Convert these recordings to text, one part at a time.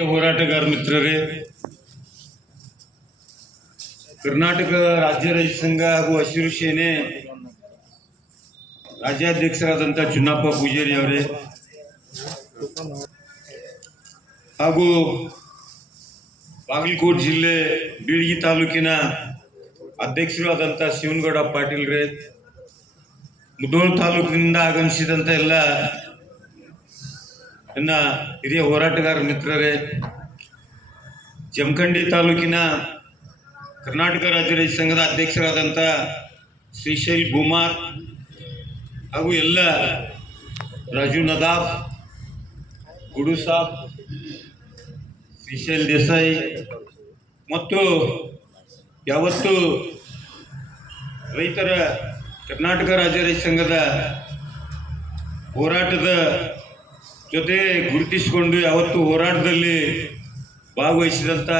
ಹೋರಾಟಗಾರ ಮಿತ್ರರೇ, ಕರ್ನಾಟಕ ರಾಜ್ಯ ರೈತ ಸಂಘ ಹಾಗೂ ಹಸಿರು ಸೇನೆ ರಾಜ್ಯಾಧ್ಯಕ್ಷರಾದಂಥ ಚುನ್ನಪ್ಪ ಪೂಜಾರಿ ಅವರೇ ಹಾಗೂ ಬಾಗಲಕೋಟೆ ಜಿಲ್ಲೆ ಬೀಳಗಿ ತಾಲೂಕಿನ ಅಧ್ಯಕ್ಷರು ಆದಂಥ ಶಿವನಗೌಡ ಪಾಟೀಲ್ರೇ, ಮುಧೋಳ ತಾಲೂಕಿನಿಂದ ಆಗಮಿಸಿದಂಥ ಎಲ್ಲ ನನ್ನ ಹಿರಿಯ ಹೋರಾಟಗಾರ ಮಿತ್ರರೇ, ಜಮಖಂಡಿ ತಾಲೂಕಿನ ಕರ್ನಾಟಕ ರಾಜ್ಯ ರೈತ ಸಂಘದ ಅಧ್ಯಕ್ಷರಾದಂಥ ಶ್ರೀಶೈಲ್ ಭೂಮಾರ್ ಹಾಗೂ ಎಲ್ಲ ರಾಜು ನದಾಫ್, ಗುಡು ಸಾಬ್, ಶ್ರೀಶೈಲ್ ದೇಸಾಯಿ ಮತ್ತು ಯಾವತ್ತು ರೈತರ ಕರ್ನಾಟಕ ರಾಜ್ಯ ರೈತ ಸಂಘದ ಹೋರಾಟದ ಜೊತೆ ಗುರುತಿಸಿಕೊಂಡು ಯಾವತ್ತು ಹೋರಾಟದಲ್ಲಿ ಭಾಗವಹಿಸಿದಂಥ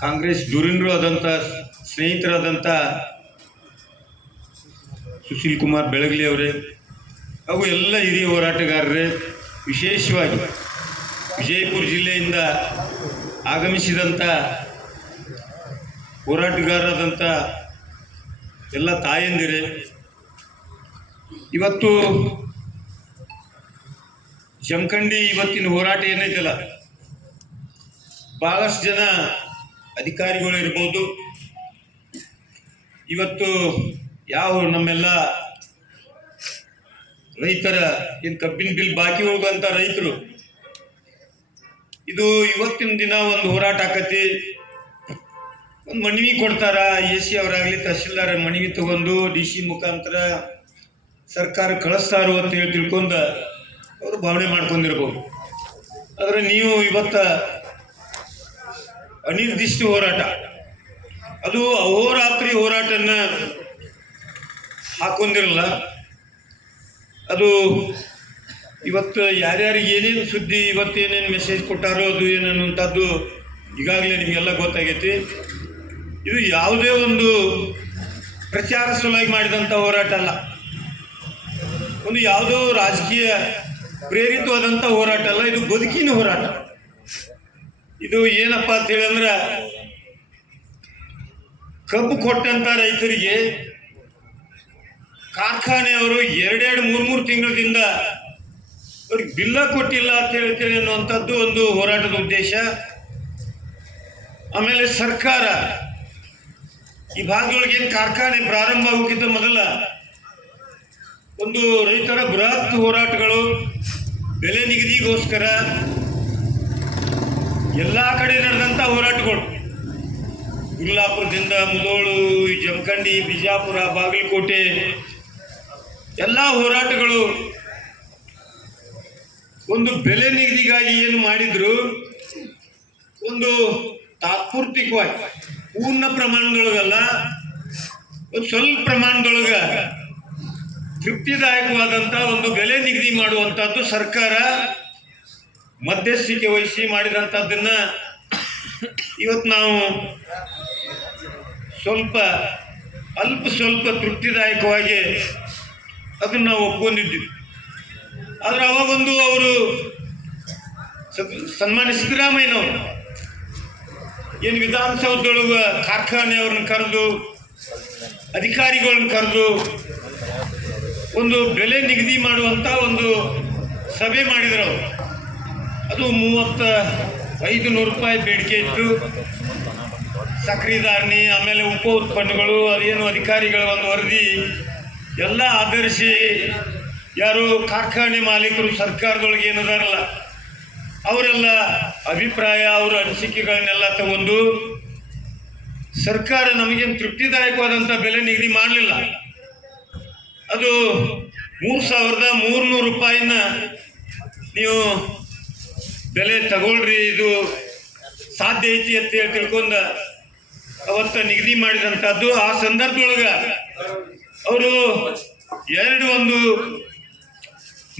ಕಾಂಗ್ರೆಸ್ ಧುರೀಣರು ಆದಂಥ ಸ್ನೇಹಿತರಾದಂಥ ಸುಶೀಲ್ ಕುಮಾರ್ ಬೆಳಗಲಿ ಅವರೇ ಹಾಗೂ ಎಲ್ಲ ಹಿರಿಯ ಹೋರಾಟಗಾರರೇ, ವಿಶೇಷವಾಗಿ ವಿಜಯಪುರ ಜಿಲ್ಲೆಯಿಂದ ಆಗಮಿಸಿದಂಥ ಹೋರಾಟಗಾರರಾದಂಥ ಎಲ್ಲ ತಾಯಂದಿರೇ, ಇವತ್ತು ಜಮಖಂಡಿ ಇವತ್ತಿನ ಹೋರಾಟ ಏನೈತಲ್ಲ, ಬಹಳಷ್ಟು ಜನ ಅಧಿಕಾರಿಗಳು ಇರ್ಬೋದು, ಇವತ್ತು ಯಾವ ನಮ್ಮೆಲ್ಲ ರೈತರ ಏನು ಕಬ್ಬಿನ ಬಿಲ್ ಬಾಕಿ ಹೋಗುವಂತ ರೈತರು ಇದು ಇವತ್ತಿನ ದಿನ ಒಂದು ಹೋರಾಟ ಆಕತಿ, ಒಂದು ಮನವಿ ಕೊಡ್ತಾರ, AC ಅವರಾಗ್ಲಿ ತಹಶೀಲ್ದಾರ್ ಮನವಿ ತಗೊಂಡು DC ಮುಖಾಂತರ ಸರ್ಕಾರ ಕಳಿಸ್ತಾರೋ ಅಂತ ಹೇಳಿ ತಿಳ್ಕೊಂಡ ಅವರು ಭಾವನೆ ಮಾಡ್ಕೊಂಡಿರ್ಬೋದು. ಆದರೆ ನೀವು ಇವತ್ತ ಅನಿರ್ದಿಷ್ಟ ಹೋರಾಟ, ಅದು ಅಹೋರಾತ್ರಿ ಹೋರಾಟನ ಹಾಕೊಂಡಿರಲ್ಲ. ಅದು ಇವತ್ತು ಯಾರ್ಯಾರಿಗೆ ಏನೇನು ಸುದ್ದಿ, ಇವತ್ತೇನೇನು ಮೆಸೇಜ್ ಕೊಟ್ಟಾರೋ ಅದು ಏನನ್ನುವಂಥದ್ದು ಈಗಾಗಲೇ ನಿಮಗೆಲ್ಲ ಗೊತ್ತಾಗೈತಿ. ಇದು ಯಾವುದೇ ಒಂದು ಪ್ರಚಾರ ಸಲುವಾಗಿ ಮಾಡಿದಂಥ ಹೋರಾಟ ಅಲ್ಲ, ಒಂದು ಯಾವುದೋ ರಾಜಕೀಯ ಪ್ರೇರಿತವಾದಂಥ ಹೋರಾಟ ಅಲ್ಲ, ಇದು ಬದುಕಿನ ಹೋರಾಟ. ಇದು ಏನಪ್ಪ ಅಂತ ಹೇಳಿದ್ರೆ, ಕಬ್ಬು ಕೊಟ್ಟಂತ ರೈತರಿಗೆ ಕಾರ್ಖಾನೆಯವರು 2-3 ತಿಂಗಳಿಂದ ಅವ್ರಿಗೆ ಬಿಲ್ಲ ಕೊಟ್ಟಿಲ್ಲ ಅಂತ ಹೇಳ್ತೇವೆ ಅನ್ನುವಂಥದ್ದು ಒಂದು ಹೋರಾಟದ ಉದ್ದೇಶ. ಆಮೇಲೆ ಸರ್ಕಾರ ಈ ಭಾಗದೊಳಗೆ ಏನು ಕಾರ್ಖಾನೆ ಪ್ರಾರಂಭ ಆಗೋಕ್ಕಿಂತ ಮೊದಲ ಒಂದು ರೈತರ ಬೃಹತ್ ಹೋರಾಟಗಳು, ಬೆಲೆ ನಿಗದಿಗೋಸ್ಕರ ಎಲ್ಲ ಕಡೆ ನಡೆದಂಥ ಹೋರಾಟಗಳು, ಗುಲ್ಲಾಪುರದಿಂದ ಮುಧೋಳು, ಜಮಖಂಡಿ, ಬಿಜಾಪುರ, ಬಾಗಲಕೋಟೆ ಎಲ್ಲ ಹೋರಾಟಗಳು ಒಂದು ಬೆಲೆ ನಿಗದಿಗಾಗಿ ಏನು ಮಾಡಿದ್ರು, ಒಂದು ತಾತ್ಪೂರ್ತಿಕವಾಗಿ ಪೂರ್ಣ ಪ್ರಮಾಣದೊಳಗಲ್ಲ, ಒಂದು ಸ್ವಲ್ಪ ಪ್ರಮಾಣದೊಳಗ ತೃಪ್ತಿದಾಯಕವಾದಂಥ ಒಂದು ಬೆಲೆ ನಿಗದಿ ಮಾಡುವಂಥದ್ದು ಸರ್ಕಾರ ಮಧ್ಯಸ್ಥಿಕೆ ವಹಿಸಿ ಮಾಡಿದಂಥದ್ದನ್ನ ಇವತ್ತು ನಾವು ಸ್ವಲ್ಪ ತೃಪ್ತಿದಾಯಕವಾಗಿ ಅದನ್ನು ನಾವು ಒಪ್ಕೊಂಡಿದ್ವಿ. ಆದರೆ ಅವಾಗೊಂದು ಅವರು ಸನ್ಮಾನ್ಯ ಸಿದ್ದರಾಮಯ್ಯನವರು ಏನು ವಿಧಾನಸೌಧದೊಳಗೆ ಕಾರ್ಖಾನೆಯವ್ರನ್ನ ಕರೆದು, ಅಧಿಕಾರಿಗಳನ್ನ ಕರೆದು ಒಂದು ಬೆಲೆ ನಿಗದಿ ಮಾಡುವಂಥ ಒಂದು ಸಭೆ ಮಾಡಿದ್ರು. ಅದು 3500 ರೂಪಾಯಿ ಬೇಡಿಕೆ ಇತ್ತು. ಸಕ್ರೆ ಧಾರಣಿ, ಆಮೇಲೆ ಉಪ ಉತ್ಪನ್ನಗಳು, ಅದೇನು ಅಧಿಕಾರಿಗಳ ಒಂದು ವರದಿ ಎಲ್ಲ ಆಧರಿಸಿ ಯಾರು ಕಾರ್ಖಾನೆ ಮಾಲೀಕರು ಸರ್ಕಾರದೊಳಗೆ ಏನದಾರಲ್ಲ ಅವರೆಲ್ಲ ಅಭಿಪ್ರಾಯ, ಅವರ ಅನಿಸಿಕೆಗಳನ್ನೆಲ್ಲ ತಗೊಂಡು ಸರ್ಕಾರ ನಮಗೇನು ತೃಪ್ತಿದಾಯಕವಾದಂಥ ಬೆಲೆ ನಿಗದಿ ಮಾಡಲಿಲ್ಲ. ಅದು 3300 ರೂಪಾಯಿನ ನೀವು ಬೆಲೆ ತಗೊಳ್ರಿ, ಇದು ಸಾಧ್ಯ ಐತಿ ಅಂತ ಹೇಳಿ ತಿಳ್ಕೊಂಡ ಅವತ್ತ ನಿಗದಿ ಮಾಡಿದಂಥದ್ದು. ಆ ಸಂದರ್ಭದೊಳಗೆ ಅವರು ಒಂದು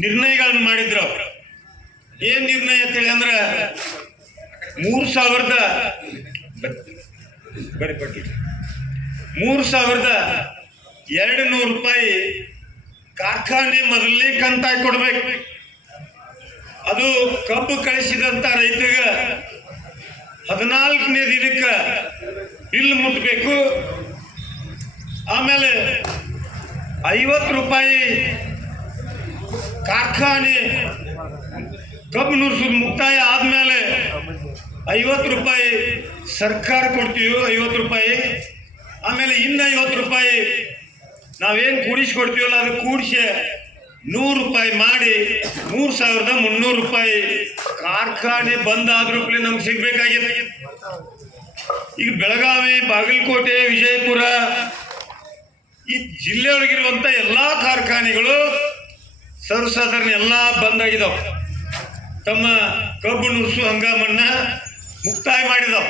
ನಿರ್ಣಯಗಳನ್ನು ಮಾಡಿದ್ರು. ಏನ್ ನಿರ್ಣಯ ಅಂತೇಳಿ ಅಂದ್ರೆ 3200 ರೂಪಾಯಿ ಕಾರ್ಖಾನೆ ಮೊದಲನೇ ಕಂತಾಗಿ ಕೊಡ್ಬೇಕು. ಅದು ಕಬ್ಬು ಕಳಿಸಿದಂತ ರೈತರಿಗೆ 14ನೇ ದಿನಕ್ಕೆ ಬಿಲ್ ಮುಟ್ಟಬೇಕು. ಆಮೇಲೆ 50 ರೂಪಾಯಿ ಕಾರ್ಖಾನೆ ಕಬ್ಬು ನುರಿಸೋದು ಮುಕ್ತಾಯ ಆದ್ಮೇಲೆ 50 ರೂಪಾಯಿ ಸರ್ಕಾರ ಕೊಡ್ತೀವಿ, 50 ರೂಪಾಯಿ. ಆಮೇಲೆ ಇನ್ನು 50 ರೂಪಾಯಿ ನಾವೇನು ಕೂಡಿಸ್ಕೊಡ್ತೀವಲ್ಲ ಅದು ಕೂಡಿಸಿ 100 ರೂಪಾಯಿ ಮಾಡಿ 3,300 ರೂಪಾಯಿ ಕಾರ್ಖಾನೆ ಬಂದ್ ಆದ್ರೂ ನಮ್ಗೆ ಸಿಗ್ಬೇಕಾಗಿತ್ತು. ಈಗ ಬೆಳಗಾವಿ, ಬಾಗಲಕೋಟೆ, ವಿಜಯಪುರ ಈ ಜಿಲ್ಲೆಯೊಳಗಿರುವಂತ ಎಲ್ಲಾ ಕಾರ್ಖಾನೆಗಳು ಸರ್ವಸಾಧಾರಣ ಎಲ್ಲ ಬಂದಾಗಿದ್ದಾವ. ತಮ್ಮ ಕಬ್ಬು ನುರಿಸು ಹಂಗಾಮನ್ನ ಮುಕ್ತಾಯ ಮಾಡಿದಾವ.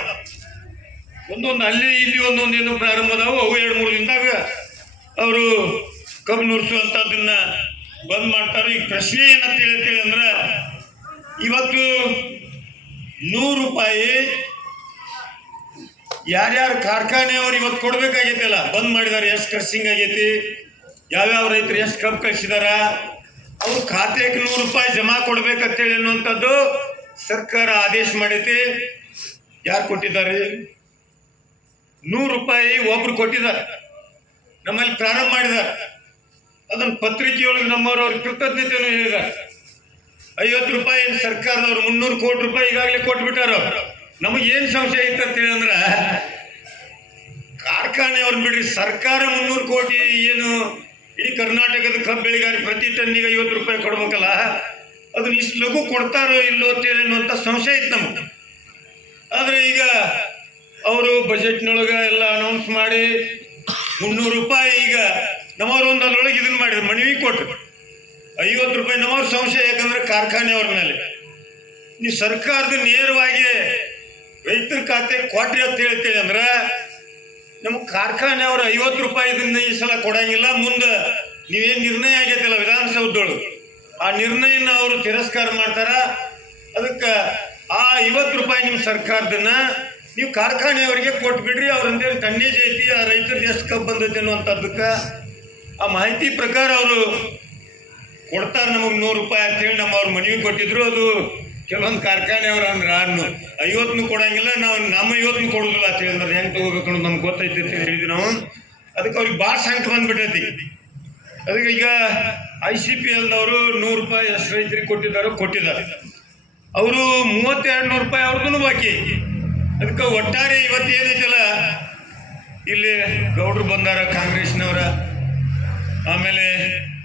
ಒಂದೊಂದು ಅಲ್ಲಿ ಇಲ್ಲಿ ಒಂದೊಂದು ಏನೋ ಪ್ರಾರಂಭ ಅದಾವು. ಅವು 2-3 ದಿನದಾಗ ಅವರು ಕಬ್ಬು ನುರಿಸುವಂಥದ್ದನ್ನ ಬಂದ್ ಮಾಡ್ತಾರೆ. ಈಗ ಪ್ರಶ್ನೆ ಏನಂತ ಹೇಳ್ತೇವೆ ಅಂದ್ರೆ, ಇವತ್ತು 100 ರೂಪಾಯಿ ಯಾರ್ಯಾರು ಕಾರ್ಖಾನೆಯವರು ಇವತ್ತು ಕೊಡ್ಬೇಕಾಗೈತಲ್ಲ, ಬಂದ್ ಮಾಡಿದಾರೆ. ಎಷ್ಟು ಖರ್ಚಿಂಗ್ ಆಗೈತಿ, ಯಾವ್ಯಾವ ರೈತರು ಎಷ್ಟು ಕಬ್ಬು ಕಳಿಸಿದಾರ, ಅವ್ರು ಖಾತೆಗೆ 100 ರೂಪಾಯಿ ಜಮಾ ಕೊಡ್ಬೇಕಂತೇಳಿ ಅನ್ನುವಂಥದ್ದು ಸರ್ಕಾರ ಆದೇಶ ಮಾಡೈತಿ. ಯಾರು ಕೊಟ್ಟಿದ್ದಾರೆ? 100 ರೂಪಾಯಿ ಒಬ್ರು ಕೊಟ್ಟಿದ್ದಾರೆ, ನಮ್ಮಲ್ಲಿ ಪ್ರಾರಂಭ ಮಾಡಿದ್ದಾರೆ. ಅದನ್ನು ಪತ್ರಿಕೆಯೊಳಗೆ ನಮ್ಮವರು ಅವ್ರ ಕೃತಜ್ಞತೆಯನ್ನು ಹೇಳಿದ್ದಾರೆ. 50 ರೂಪಾಯಿ ಸರ್ಕಾರದವ್ರು 300 ಕೋಟಿ ರೂಪಾಯಿ ಈಗಾಗಲೇ ಕೊಟ್ಬಿಟ್ಟಾರ. ನಮಗೇನು ಸಂಶಯ ಇತ್ತು ಅಂತೇಳಿ ಅಂದ್ರೆ, ಕಾರ್ಖಾನೆಯವ್ರನ್ನ ಬಿಡ್ರಿ, ಸರ್ಕಾರ 300 ಕೋಟಿ ಏನು ಇಡೀ ಕರ್ನಾಟಕದ ಕಬ್ಬು ಬೆಳೆಗಾರ ಪ್ರತಿ ಟನ್ನಿಗೆ 50 ರೂಪಾಯಿ ಕೊಡ್ಬೇಕಲ್ಲ, ಅದನ್ನ ಇಷ್ಟು ಲಘು ಕೊಡ್ತಾರೋ ಇಲ್ಲೋ ಅಂತೇಳಿ ಅನ್ನುವಂಥ ಸಂಶಯ ಇತ್ತು ನಮ್ಗೆ. ಆದರೆ ಈಗ ಅವರು ಬಜೆಟ್ನೊಳಗೆ ಎಲ್ಲ ಅನೌನ್ಸ್ ಮಾಡಿ 300 ರೂಪಾಯಿ ಈಗ ನಮ್ಮವ್ರು ಒಂದು ಅದರೊಳಗೆ ಇದನ್ನ ಮಾಡಿದ್ರು, ಮನವಿ ಕೊಟ್ಟರು 50 ರೂಪಾಯಿ. ನಮ್ಮವ್ರ ಸಂಶಯ ಯಾಕಂದ್ರೆ ಕಾರ್ಖಾನೆಯವ್ರ ಮೇಲೆ ನೀವು ಸರ್ಕಾರದ ನೇರವಾಗಿ ರೈತರ ಖಾತೆ ಕೊಟ್ರಿ ಅಂತ ಹೇಳ್ತೇವೆ ಅಂದ್ರೆ, ನಮ್ಗೆ ಕಾರ್ಖಾನೆಯವರು 50 ರೂಪಾಯಿ ಇದನ್ನ ಈ ಸಲ ಕೊಡಂಗಿಲ್ಲ. ಮುಂದೆ ನೀವೇನು ನಿರ್ಣಯ ಆಗೈತಲ್ಲ ವಿಧಾನಸೌಧದೊಳಗೆ, ಆ ನಿರ್ಣಯನ ಅವರು ತಿರಸ್ಕಾರ ಮಾಡ್ತಾರ. ಅದಕ್ಕೆ ಆ 50 ರೂಪಾಯಿ ನಿಮ್ಮ ಸರ್ಕಾರದನ್ನ ನೀವು ಕಾರ್ಖಾನೆಯವರಿಗೆ ಕೊಟ್ಬಿಡ್ರಿ. ಅವ್ರಂದೇನು ಟನ್ನೇಜ್ ಐತಿ, ಆ ರೈತರಿಗೆ ಎಷ್ಟು ಕಬ್ಬು ಬಂದೈತಿ ಅನ್ನುವಂಥದ್ದಕ್ಕೆ ಆ ಮಾಹಿತಿ ಪ್ರಕಾರ ಅವರು ಕೊಡ್ತಾರೆ. ನಮಗೆ 100 ರೂಪಾಯಿ ಅಂತೇಳಿ ನಮ್ಮವ್ರು ಮನವಿ ಕೊಟ್ಟಿದ್ರು. ಅದು ಕೆಲವೊಂದು ಕಾರ್ಖಾನೆಯವ್ರು ಅಂದ್ರೆ 50 ಕೊಡಂಗಿಲ್ಲ, ನಾವು ನಮ್ಮ 50 ಕೊಡೋದಿಲ್ಲ ಅಂತ ಹೇಳಿದ್ರೆ ಹೆಂಗೆ ತಗೋಬೇಕು ಅನ್ನೋದು ನಮ್ಗೆ ಗೊತ್ತೈತಿ ಅಂತ ಹೇಳಿದ್ವಿ ನಾವು. ಅದಕ್ಕೆ ಅವ್ರಿಗೆ ಭಾಳ ಸಂಖ್ಯೆ ಬಂದ್ಬಿಟ್ಟೈತಿ. ಅದಕ್ಕೆ ಈಗ ICPLದವರು 100 ರೂಪಾಯಿ ಎಷ್ಟು ರೈತರಿಗೆ ಕೊಟ್ಟಿದ್ದಾರೆ. ಅವರು 3200 ರೂಪಾಯಿ ಅವ್ರದ್ದು ಬಾಕಿ. ಅದಕ್ಕೆ ಒಟ್ಟಾರೆ ಇವತ್ತು ಏನೈತಲ್ಲ, ಇಲ್ಲಿ ಗೌಡ್ರು ಬಂದಾರ ಕಾಂಗ್ರೆಸ್ನವರ, ಆಮೇಲೆ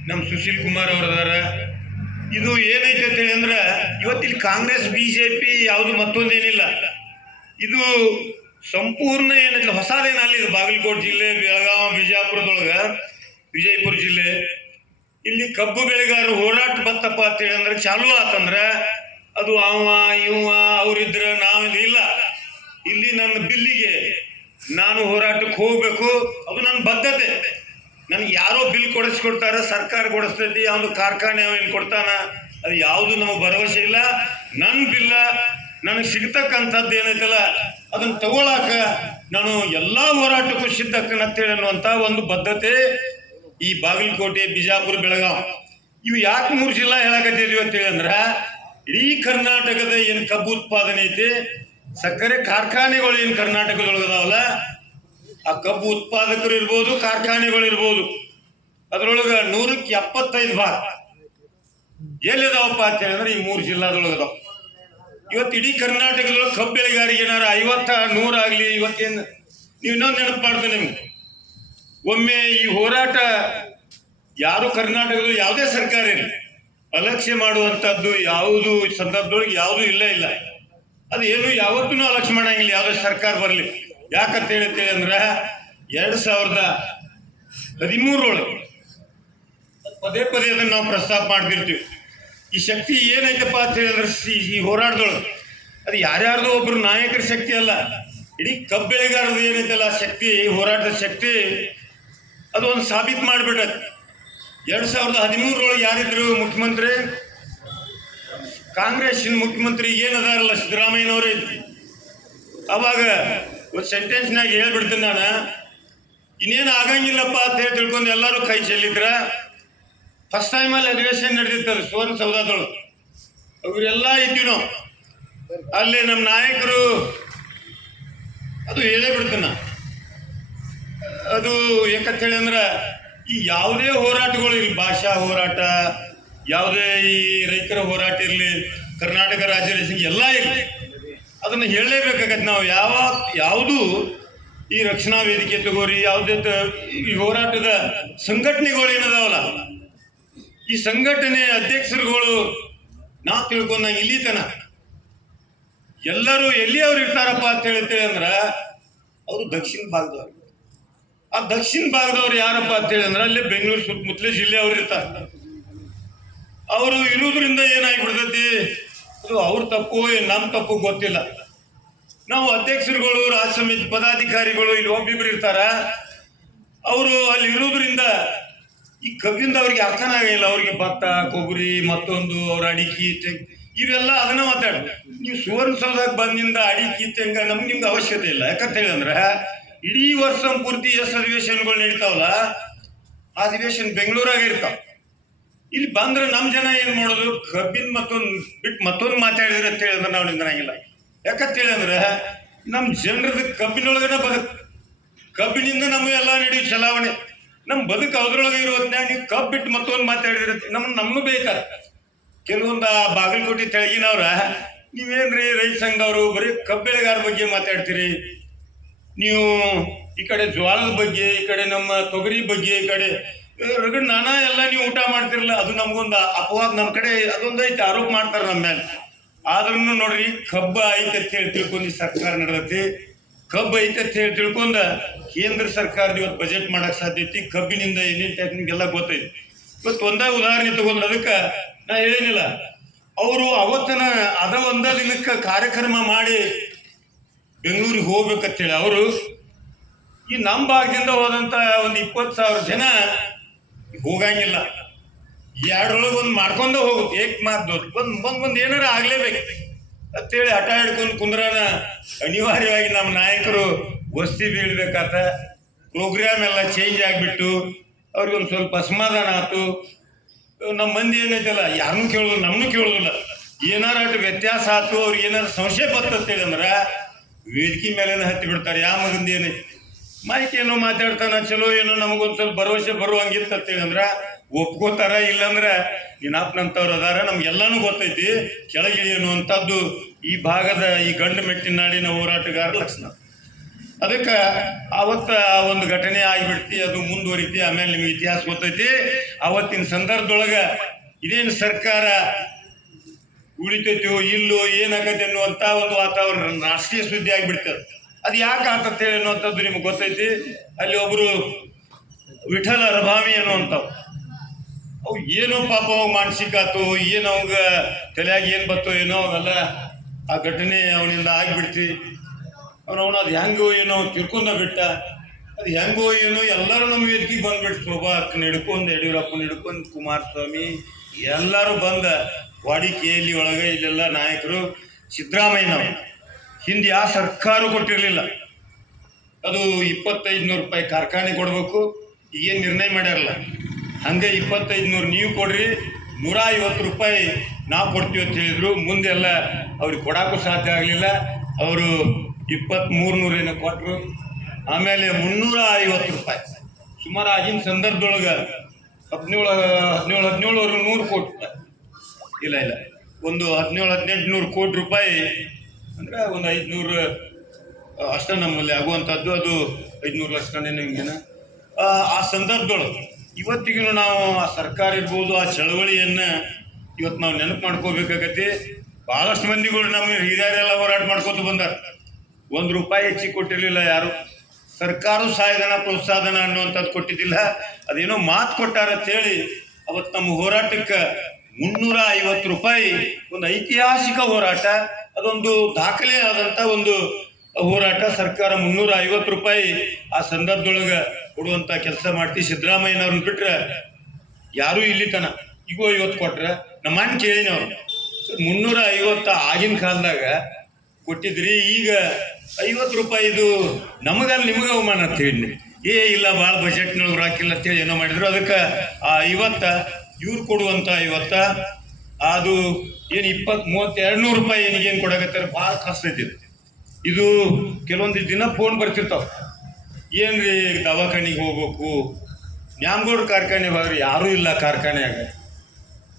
ನಮ್ಮ ಸುಶೀಲ್ ಕುಮಾರ್ ಅವ್ರು ಅದಾರ. ಇದು ಏನೈತೆ ಅಂತೇಳಿ ಅಂದ್ರೆ, ಇವತ್ತಿಲ್ಲಿ ಕಾಂಗ್ರೆಸ್ BJP ಯಾವುದು ಮತ್ತೊಂದೇನಿಲ್ಲ. ಇದು ಸಂಪೂರ್ಣ ಏನೈತಿಲ್ಲ, ಹೊಸದೇನಲ್ಲ. ಇದು ಬಾಗಲಕೋಟೆ ಜಿಲ್ಲೆ, ಬೆಳಗಾವಿ, ಬಿಜಾಪುರದೊಳಗೆ, ವಿಜಯಪುರ ಜಿಲ್ಲೆ, ಇಲ್ಲಿ ಕಬ್ಬು ಬೆಳೆಗಾರರು ಹೋರಾಟ ಬತ್ತಪ್ಪ ಅಂತೇಳಿ ಅಂದ್ರೆ ಚಾಲು ಆತಂದ್ರೆ ಅದು ಅವ ಇವ ಅವರಿದ್ರೆ ನಾವಿಲ್ಲ ಇಲ್ಲ. ಇಲ್ಲಿ ನನ್ನ ಬಿಲ್ಲಿಗೆ ನಾನು ಹೋರಾಟಕ್ಕೆ ಹೋಗ್ಬೇಕು, ಅದು ನನ್ನ ಬದ್ಧತೆ. ನನಗೆ ಯಾರೋ ಬಿಲ್ ಕೊಡಿಸ್ಕೊಡ್ತಾರ, ಸರ್ಕಾರ ಕೊಡಿಸ್ತೈತಿ, ಯಾವುದು ಕಾರ್ಖಾನೆ ಏನು ಕೊಡ್ತಾನ, ಅದು ಯಾವುದು ನಮಗೆ ಭರವಸೆ ಇಲ್ಲ. ನನ್ನ ಬಿಲ್ಲ ನನಗೆ ಸಿಗ್ತಕ್ಕಂಥದ್ದು ಏನೈತಲ್ಲ ಅದನ್ನು ತಗೊಳಕ ನಾನು ಎಲ್ಲ ಹೋರಾಟಕ್ಕೂ ಸಿದ್ಧಕ್ಕಂತೇಳಿ ಅನ್ನುವಂಥ ಒಂದು ಬದ್ಧತೆ ಈ ಬಾಗಲಕೋಟೆ, ಬಿಜಾಪುರ, ಬೆಳಗಾವಿ ಇವು ಯಾಕೆ 3 ಜಿಲ್ಲಾ ಹೇಳಕತ್ತಿದ್ವಿ ಅಂತೇಳಿ ಅಂದ್ರೆ, ಇಡೀ ಕರ್ನಾಟಕದ ಏನು ಕಬ್ಬು ಉತ್ಪಾದನೆ ಐತಿ, ಸಕ್ಕರೆ ಕಾರ್ಖಾನೆಗಳು ಏನು ಕರ್ನಾಟಕದೊಳಗದಾವಲ್ಲ, ಆ ಕಬ್ಬು ಉತ್ಪಾದಕರು ಇರ್ಬೋದು, ಕಾರ್ಖಾನೆಗಳು ಇರ್ಬೋದು, ಅದ್ರೊಳಗೆ 100ಕ್ಕೆ 75 ಭಾಗ ಎಲ್ಲಿದಾವಪ್ಪ ಅಂತ ಹೇಳಿದ್ರೆ ಈ 3 ಜಿಲ್ಲಾದೊಳಗದಾವ. ಇವತ್ತು ಇಡೀ ಕರ್ನಾಟಕದೊಳಗೆ ಕಬ್ಬು ಬೆಳೆಗಾರಿಗೆ ಏನಾರ 50, 100 ಆಗಲಿ. ಇವತ್ತೇನು ನೀವು ಇನ್ನೊಂದು ನೆನಪು ಮಾಡ್ದೆ, ನಿಮ್ಗೆ ಒಮ್ಮೆ ಈ ಹೋರಾಟ ಯಾರು ಕರ್ನಾಟಕದಲ್ಲಿ ಯಾವುದೇ ಸರ್ಕಾರ ಇಲ್ಲ, ಅಲಕ್ಷ್ಯ ಮಾಡುವಂಥದ್ದು ಯಾವುದು ಸಂದರ್ಭದೊಳಗೆ ಯಾವುದು ಇಲ್ಲ. ಅದು ಏನು ಯಾವತ್ತೂ ಅಲಕ್ಷ್ಯ ಮಾಡಂಗಿಲ್ಲ ಯಾವುದೇ ಸರ್ಕಾರ ಬರಲಿ. ಯಾಕಂತ ಹೇಳ್ತೇವೆ ಅಂದ್ರೆ 2013 ಪದೇ ಅದನ್ನು ನಾವು ಪ್ರಸ್ತಾಪ ಮಾಡ್ತಿರ್ತೀವಿ. ಈ ಶಕ್ತಿ ಏನೈತಪ್ಪ ಅಂತ ಹೇಳಿದ್ರೆ ಈ ಹೋರಾಟದೊಳಗೆ ಅದು ಯಾರ್ಯಾರ್ದು ಒಬ್ರು ನಾಯಕರ ಶಕ್ತಿ ಅಲ್ಲ, ಇಡೀ ಕಬ್ಬು ಬೆಳೆಗಾರದು ಏನೈತಲ್ಲ ಶಕ್ತಿ, ಹೋರಾಟದ ಶಕ್ತಿ, ಅದು ಒಂದು ಸಾಬೀತು ಮಾಡಿಬಿಟ್ಟೈತೆ. 2013 ಯಾರಿದ್ರು ಮುಖ್ಯಮಂತ್ರಿ? ಕಾಂಗ್ರೆಸ್ಸಿನ ಮುಖ್ಯಮಂತ್ರಿ ಏನದಾರಲ್ಲ ಸಿದ್ದರಾಮಯ್ಯನವರೇ. ಅವಾಗ ಒಂದು ಸೆಂಟೆನ್ಸ್ನಾಗ ಹೇಳ್ಬಿಡ್ತೀನಿ ನಾನು, ಇನ್ನೇನು ಆಗಂಗಿಲ್ಲಪ್ಪ ಅಂತ ಹೇಳಿ ತಿಳ್ಕೊಂಡು ಎಲ್ಲರೂ ಕೈ ಚೆಲ್ಲಿದ್ರ. ಫಸ್ಟ್ ಟೈಮಲ್ಲಿ ಅಧಿವೇಶನ ನಡೆದಿತ್ತಲ್ಲ ಸುವರ್ಣಸೌಧದೊಳಗೆ, ಅವರೆಲ್ಲ ಇದ್ದೀವಿ ನಾವು. ಅಲ್ಲಿ ನಮ್ಮ ನಾಯಕರು ಅದು ಹೇಳೇ ಬಿಡ್ತಾನ. ಅದು ಯಾಕಂತೇಳಿ ಅಂದ್ರೆ ಈ ಯಾವುದೇ ಹೋರಾಟಗಳು ಇರಲಿ, ಭಾಷಾ ಹೋರಾಟ, ಯಾವುದೇ ಈ ರೈತರ ಹೋರಾಟ ಇರಲಿ, ಕರ್ನಾಟಕ ರಾಜ್ಯ ಎಲ್ಲ ಇರಲಿ, ಅದನ್ನು ಹೇಳಲೇಬೇಕಾಗತ್ತೆ. ನಾವು ಯಾವುದು ಈ ರಕ್ಷಣಾ ವೇದಿಕೆ ತಗೋರಿ, ಯಾವುದೇ ಈ ಹೋರಾಟದ ಸಂಘಟನೆಗಳು ಏನದಾವಲ್ಲ, ಈ ಸಂಘಟನೆ ಅಧ್ಯಕ್ಷರುಗಳು ನಾ ತಿಳ್ಕೊಂಡಂಗೆ ಇಲ್ಲಿ ತನ ಎಲ್ಲರೂ ಎಲ್ಲಿ ಅವ್ರು ಇರ್ತಾರಪ್ಪ ಅಂತ ಹೇಳ್ತೇವೆ ಅಂದ್ರೆ ಅವರು ದಕ್ಷಿಣ ಭಾಗದವ್ರು. ಆ ದಕ್ಷಿಣ ಭಾಗದವ್ರು ಯಾರಪ್ಪ ಅಂತ ಹೇಳಿ ಅಂದ್ರೆ ಅಲ್ಲಿ ಬೆಂಗಳೂರು ಸುತ್ತಮುತ್ತಲ ಜಿಲ್ಲೆ ಅವ್ರು ಇರ್ತಾರೆ. ಅವರು ಇರುವುದರಿಂದ ಏನಾಗಿಬಿಡ್ತೈತಿ, ಅದು ಅವ್ರ ತಪ್ಪು ನಮ್ಮ ತಪ್ಪು ಗೊತ್ತಿಲ್ಲ. ನಾವು ಅಧ್ಯಕ್ಷರುಗಳು, ರಾಜ್ಯ ಸಮಿತಿ ಪದಾಧಿಕಾರಿಗಳು ಇಲ್ಲಿ ಒಬ್ಬಿಬ್ರು ಇರ್ತಾರ. ಅವರು ಅಲ್ಲಿ ಇರುವುದರಿಂದ ಈ ಕಬ್ಬಿಂದ ಅವ್ರಿಗೆ ಅರ್ಥನ ಆಗಿಲ್ಲ. ಅವ್ರಿಗೆ ಭತ್ತ, ಕೊಬ್ಬರಿ, ಮತ್ತೊಂದು ಅವ್ರ ಅಡಿಕೆ, ಇವೆಲ್ಲ ಅದನ್ನ ಮಾತಾಡ. ನೀವು ಸುವರ್ಣಸೌಧಕ್ಕೆ ಬಂದಿಂದ ಅಡಿಕೆ ತೆಂಗ ನಮ್ಗೆ ನಿಮ್ಗೆ ಅವಶ್ಯಕತೆ ಇಲ್ಲ. ಯಾಕಂತ ಹೇಳಿದ್ರೆ ಇಡೀ ವರ್ಷ ಪೂರ್ತಿ ಎಷ್ಟು ಅಧಿವೇಶನಗಳು ನಡೀತಾವಲ್ಲ, ಆ ಅಧಿವೇಶನ ಬೆಂಗಳೂರಾಗ ಇರ್ತಾವ. ಇಲ್ಲಿ ಬಂದ್ರೆ ನಮ್ಮ ಜನ ಏನ್ ಮಾಡೋದು, ಕಬ್ಬಿನ ಮತ್ತೊಂದು ಮಾತಾಡಿದ್ರೆ ಅಂತ ಹೇಳಿದ್ರೆ ನಾವು ನಿಂದ್ರಂಗಿಲ್ಲ. ಯಾಕಂತ ಹೇಳಿದ್ರೆ ನಮ್ಮ ಜನರದ ಕಬ್ಬಿನೊಳಗನ ಕಬ್ಬಿನಿಂದ ನಮಗೆಲ್ಲ ನಡೆಯುವ ಚಲಾವಣೆ, ನಮ್ಮ ಬದುಕು ಅದ್ರೊಳಗೆ ಇರೋದ್ನಾಗ ನೀವು ಕಬ್ಬು ಬಿಟ್ಟು ಮತ್ತೊಂದು ಮಾತಾಡಿದ್ರೆ ನಮ್ಮನ್ನು ಬೇಯ್ತಾರೆ. ಕೆಲವೊಂದು ಬಾಗಲಕೋಟೆ ತೆಳಗಿನವ್ರ, ನೀವೇನ್ರಿ ರೈತ ಸಂಘದವರು ಬರೀ ಕಬ್ಬೆಳೆಗಾರ ಬಗ್ಗೆ ಮಾತಾಡ್ತೀರಿ, ನೀವು ಈ ಕಡೆ ಜ್ವಾಳದ ಬಗ್ಗೆ, ಈ ಕಡೆ ನಮ್ಮ ತೊಗರಿ ಬಗ್ಗೆ, ಈ ಕಡೆ ರಗಡ್ ನಾನಾ ಎಲ್ಲ ನೀವು ಊಟ ಮಾಡ್ತಿರಲ್ಲ, ಅದು ನಮ್ಗೊಂದು ಅಪವಾದ. ನಮ್ಮ ಕಡೆ ಅದೊಂದು ಐತೆ, ಆರೋಪ ಮಾಡ್ತಾರೆ ನಮ್ಮ ಮೇಲೆ. ಆದ್ರೂ ನೋಡ್ರಿ, ಕಬ್ಬ ಐತೆ ಅಂತ ಹೇಳಿ ತಿಳ್ಕೊಂಡು ಸರ್ಕಾರ ನಡೆದೈತಿ. ಕಬ್ಬು ಐತೆ ಅಂತ ಹೇಳಿ ತಿಳ್ಕೊಂಡ ಕೇಂದ್ರ ಸರ್ಕಾರದ ಇವತ್ತು ಬಜೆಟ್ ಮಾಡಕ್ ಸಾಧ್ಯತೆ. ಕಬ್ಬಿನಿಂದ ಏನೇನು ಟೆಕ್ನಿಕ್ ಎಲ್ಲ ಗೊತ್ತೈತಿ. ಇವತ್ತು ಒಂದೇ ಉದಾಹರಣೆ ತಗೊಂಡು ಅದಕ್ಕೆ ನಾ ಹೇಳೇನಿಲ್ಲ, ಅವರು ಅವತ್ತನ ಒಂದ ದಿನಕ್ಕೆ ಕಾರ್ಯಕ್ರಮ ಮಾಡಿ ಬೆಂಗಳೂರಿಗೆ ಹೋಗ್ಬೇಕಂತೇಳಿ ಅವರು ಈ ನಮ್ಮ ಭಾಗದಿಂದ ಹೋದಂತ ಒಂದು 20,000 ಜನ ಹೋಗಂಗಿಲ್ಲ. ಎರಡರೊಳಗೆ ಒಂದು ಮಾಡ್ಕೊಂಡ ಹೋಗುತ್ತೆ. ಏಕ್ ಮಾತು ಒಂದ್ ಏನಾರ ಆಗ್ಲೇಬೇಕು ಅಂತೇಳಿ ಹಠ ಹಿಡ್ಕೊಂಡು ಕುಂದ್ರಾನ ಅನಿವಾರ್ಯವಾಗಿ ನಮ್ಮ ನಾಯಕರು ವಸ್ತಿ ಬೀಳ್ಬೇಕಾತ. ಪ್ರೋಗ್ರಾಮ್ ಎಲ್ಲ ಚೇಂಜ್ ಆಗಿಬಿಟ್ಟು ಅವ್ರಿಗೊಂದು ಸ್ವಲ್ಪ ಅಸಮಾಧಾನ ಆಯ್ತು. ನಮ್ಮ ಮಂದಿ ಏನೈತಲ್ಲ, ಯಾರನ್ನೂ ಕೇಳೋದು, ನಮ್ಮನ್ನು ಕೇಳೋದಿಲ್ಲ. ಏನಾರ ಅಷ್ಟು ವ್ಯತ್ಯಾಸ ಆಯ್ತು, ಅವ್ರಿಗೆ ಏನಾರು ಸಂಶಯ ಬರ್ತಂತೇಳಿ ಅಂದ್ರೆ ವೇದಿಕೆ ಮೇಲೇನ ಹತ್ತಿ ಬಿಡ್ತಾರೆ. ಯಾವ ಮಗಂದು ಏನೈತಿ ಮಾಹಿತಿ ಏನೋ ಮಾತಾಡ್ತಾನ, ಚಲೋ ಏನೋ ನಮಗೊಂದು ಸ್ವಲ್ಪ ಭರವಸೆ ಬರುವಂಗಿರ್ತಂತೇಳಿ ಅಂದ್ರೆ ಒಪ್ಕೋತಾರ. ಇಲ್ಲಂದ್ರೆ ನಿನ್ನಪ್ಪನಂತವ್ರು ಅದಾರ, ನಮ್ಗೆಲ್ಲಾನು ಗೊತ್ತೈತಿ ಕೆಳಗಿಳಿ ಅನ್ನುವಂಥದ್ದು ಈ ಭಾಗದ ಈ ಗಂಡು ಮೆಟ್ಟಿನ ನಾಡಿನ ಹೋರಾಟಗಾರ ಲಕ್ಷಣ. ಅದಕ್ಕೆ ಅವತ್ತ ಒಂದು ಘಟನೆ ಆಗಿಬಿಡ್ತಿ, ಅದು ಮುಂದುವರಿತಿ. ಆಮೇಲೆ ನಿಮ್ಗೆ ಇತಿಹಾಸ ಗೊತ್ತೈತಿ. ಅವತ್ತಿನ ಸಂದರ್ಭದೊಳಗೆ ಇದೇನು ಸರ್ಕಾರ ಉಳಿತೈತೋ ಇಲ್ಲೋ ಏನಾಗತ್ತೆ ಅನ್ನುವಂಥ ಒಂದು ವಾತಾವರಣ ರಾಷ್ಟ್ರೀಯ ಸುದ್ದಿ ಆಗಿಬಿಡ್ತದೆ. ಅದು ಯಾಕೆ ಆಗ್ತಂತೇಳಿ ಅನ್ನುವಂಥದ್ದು ನಿಮ್ಗೆ ಗೊತ್ತೈತಿ. ಅಲ್ಲಿ ಒಬ್ಬರು ವಿಠಲ ರಭಾಮಿ ಅನ್ನುವಂಥವು, ಅವು ಏನೋ ಪಾಪ ಅವಾಗ ಮಾನಸಿಕ ಆಯ್ತು, ಏನು ಅವಾಗ ತಲೆಯಾಗಿ ಏನು ಬತ್ತೋ ಏನೋ, ಅವೆಲ್ಲ ಆ ಘಟನೆ ಅವನಿಂದ ಆಗಿಬಿಡ್ತಿ. ಅವನು ಅದು ಹೆಂಗೋ ಏನೋ ತಿಳ್ಕೊಂಡ ಬಿಟ್ಟ. ಅದು ಹೆಂಗೋ ಏನೋ ಎಲ್ಲರೂ ನಮ್ಮ ವೇದಿಕೆಗೆ ಬಂದ್ಬಿಟ್ಟು, ಶೋಭಾಕ್ಕನ ಹಿಡ್ಕೊಂಡು, ಯಡಿಯೂರಪ್ಪನ ಹಿಡ್ಕೊಂಡು, ಕುಮಾರಸ್ವಾಮಿ ಎಲ್ಲರೂ ಬಂದ ವಾಡಿಕೆಯಲ್ಲಿ ಒಳಗೆ ಇಲ್ಲೆಲ್ಲ ನಾಯಕರು. ಸಿದ್ದರಾಮಯ್ಯನವರು ಹಿಂದೆ ಯಾವ ಸರ್ಕಾರ ಕೊಟ್ಟಿರಲಿಲ್ಲ. ಅದು 2,500 ರೂಪಾಯಿ ಕಾರ್ಖಾನೆ ಕೊಡಬೇಕು, ಈಗೇನು ನಿರ್ಣಯ ಮಾಡ್ಯಾರಲ್ಲ, ಹಂಗೆ 2,500 ನೀವು ಕೊಡ್ರಿ, 150 ರೂಪಾಯಿ ನಾವು ಕೊಡ್ತೀವಿ ಅಂತ ಹೇಳಿದ್ರು. ಮುಂದೆಲ್ಲ ಅವ್ರಿಗೆ ಕೊಡೋಕ್ಕೂ ಸಾಧ್ಯ ಆಗಲಿಲ್ಲ. ಅವರು 2,300 ಏನೋ ಕೊಟ್ಟರು. ಆಮೇಲೆ 350 ರೂಪಾಯಿ ಸುಮಾರು ಆಗಿನ ಸಂದರ್ಭದೊಳಗೆ 17,100 ಕೋಟಿ ಇಲ್ಲ ಒಂದು 17,000-18,000 ಕೋಟಿ ರೂಪಾಯಿ ಅಂದರೆ ಒಂದು 500 ಅಷ್ಟ ನಮ್ಮಲ್ಲಿ ಆಗುವಂಥದ್ದು. ಅದು 500 ಲಕ್ಷ ಹಿಂಗೇನ ಆ ಸಂದರ್ಭದೊಳಗೆ ಇವತ್ತಿಗೂ ನಾವು ಆ ಸರ್ಕಾರ ಇರ್ಬೋದು, ಆ ಚಳವಳಿಯನ್ನು ಇವತ್ತು ನಾವು ನೆನಪು ಮಾಡ್ಕೋಬೇಕಾಗತ್ತೆ. ಭಾಳಷ್ಟು ಮಂದಿಗಳು ನಮ್ಮ ಹಿರಿಯರೆಲ್ಲ ಹೋರಾಟ ಮಾಡ್ಕೋತ ಬಂದಾರ. 1 ರೂಪಾಯಿ ಹೆಚ್ಚಿಗೆ ಕೊಟ್ಟಿರಲಿಲ್ಲ ಯಾರು. ಸರ್ಕಾರ ಸಹಾಯಧನ, ಪ್ರೋತ್ಸಾಹಧನ ಅನ್ನುವಂಥದ್ದು ಕೊಟ್ಟಿದ್ದಿಲ್ಲ. ಅದೇನೋ ಮಾತು ಕೊಟ್ಟಾರ ಅಂತೇಳಿ ಅವತ್ತು ನಮ್ಮ ಹೋರಾಟಕ್ಕೆ 350 ರೂಪಾಯಿ, ಒಂದು ಐತಿಹಾಸಿಕ ಹೋರಾಟ, ಅದೊಂದು ದಾಖಲೆ ಆದಂಥ ಒಂದು ಹೋರಾಟ. ಸರ್ಕಾರ 350 ರೂಪಾಯಿ ಆ ಸಂದರ್ಭದೊಳಗೆ ಕೊಡುವಂಥ ಕೆಲಸ ಮಾಡ್ತೀವಿ. ಸಿದ್ದರಾಮಯ್ಯನವ್ರನ್ನ ಬಿಟ್ರೆ ಯಾರೂ ಇಲ್ಲಿ ತನ ಈಗ 50 ಕೊಟ್ರೆ ನಮ್ಮ ಮನೆ ಕೇಳಿನವ್ರು 350 ಆಗಿನ ಕಾಲದಾಗ ಕೊಟ್ಟಿದ್ರಿ. ಈಗ 50 ರೂಪಾಯಿ ಇದು ನಮಗಲ್ಲಿ ನಿಮಗೆ ಅವಮಾನ ಅಂತ ಹೇಳಿ ಇಲ್ಲ, ಭಾಳ ಬಜೆಟ್ನೊಳಗೆ ಹಾಕಿಲ್ಲ ಅಂತೇಳಿ ಏನೋ ಮಾಡಿದ್ರು. ಅದಕ್ಕೆ ಆ 50 ಇವ್ರು ಕೊಡುವಂಥ 50 ಅದು ಏನು 200-300 ರೂಪಾಯಿ ಏನಿಗೇನು ಕೊಡಕತ್ತಾರೆ, ಭಾಳ ಕಷ್ಟ ಐತಿದೆ. ಇದು ಕೆಲವೊಂದು ದಿನ ಫೋನ್ ಬರ್ತಿರ್ತಾವ, ಏನ್ರಿ ದವಾಖಾನಿಗೆ ಹೋಗ್ಬೇಕು, ನ್ಯಾಮಗೌಡ ಕಾರ್ಖಾನೆ ಹೋಗ್ರಿ, ಯಾರೂ ಇಲ್ಲ ಕಾರ್ಖಾನೆಯಾಗ,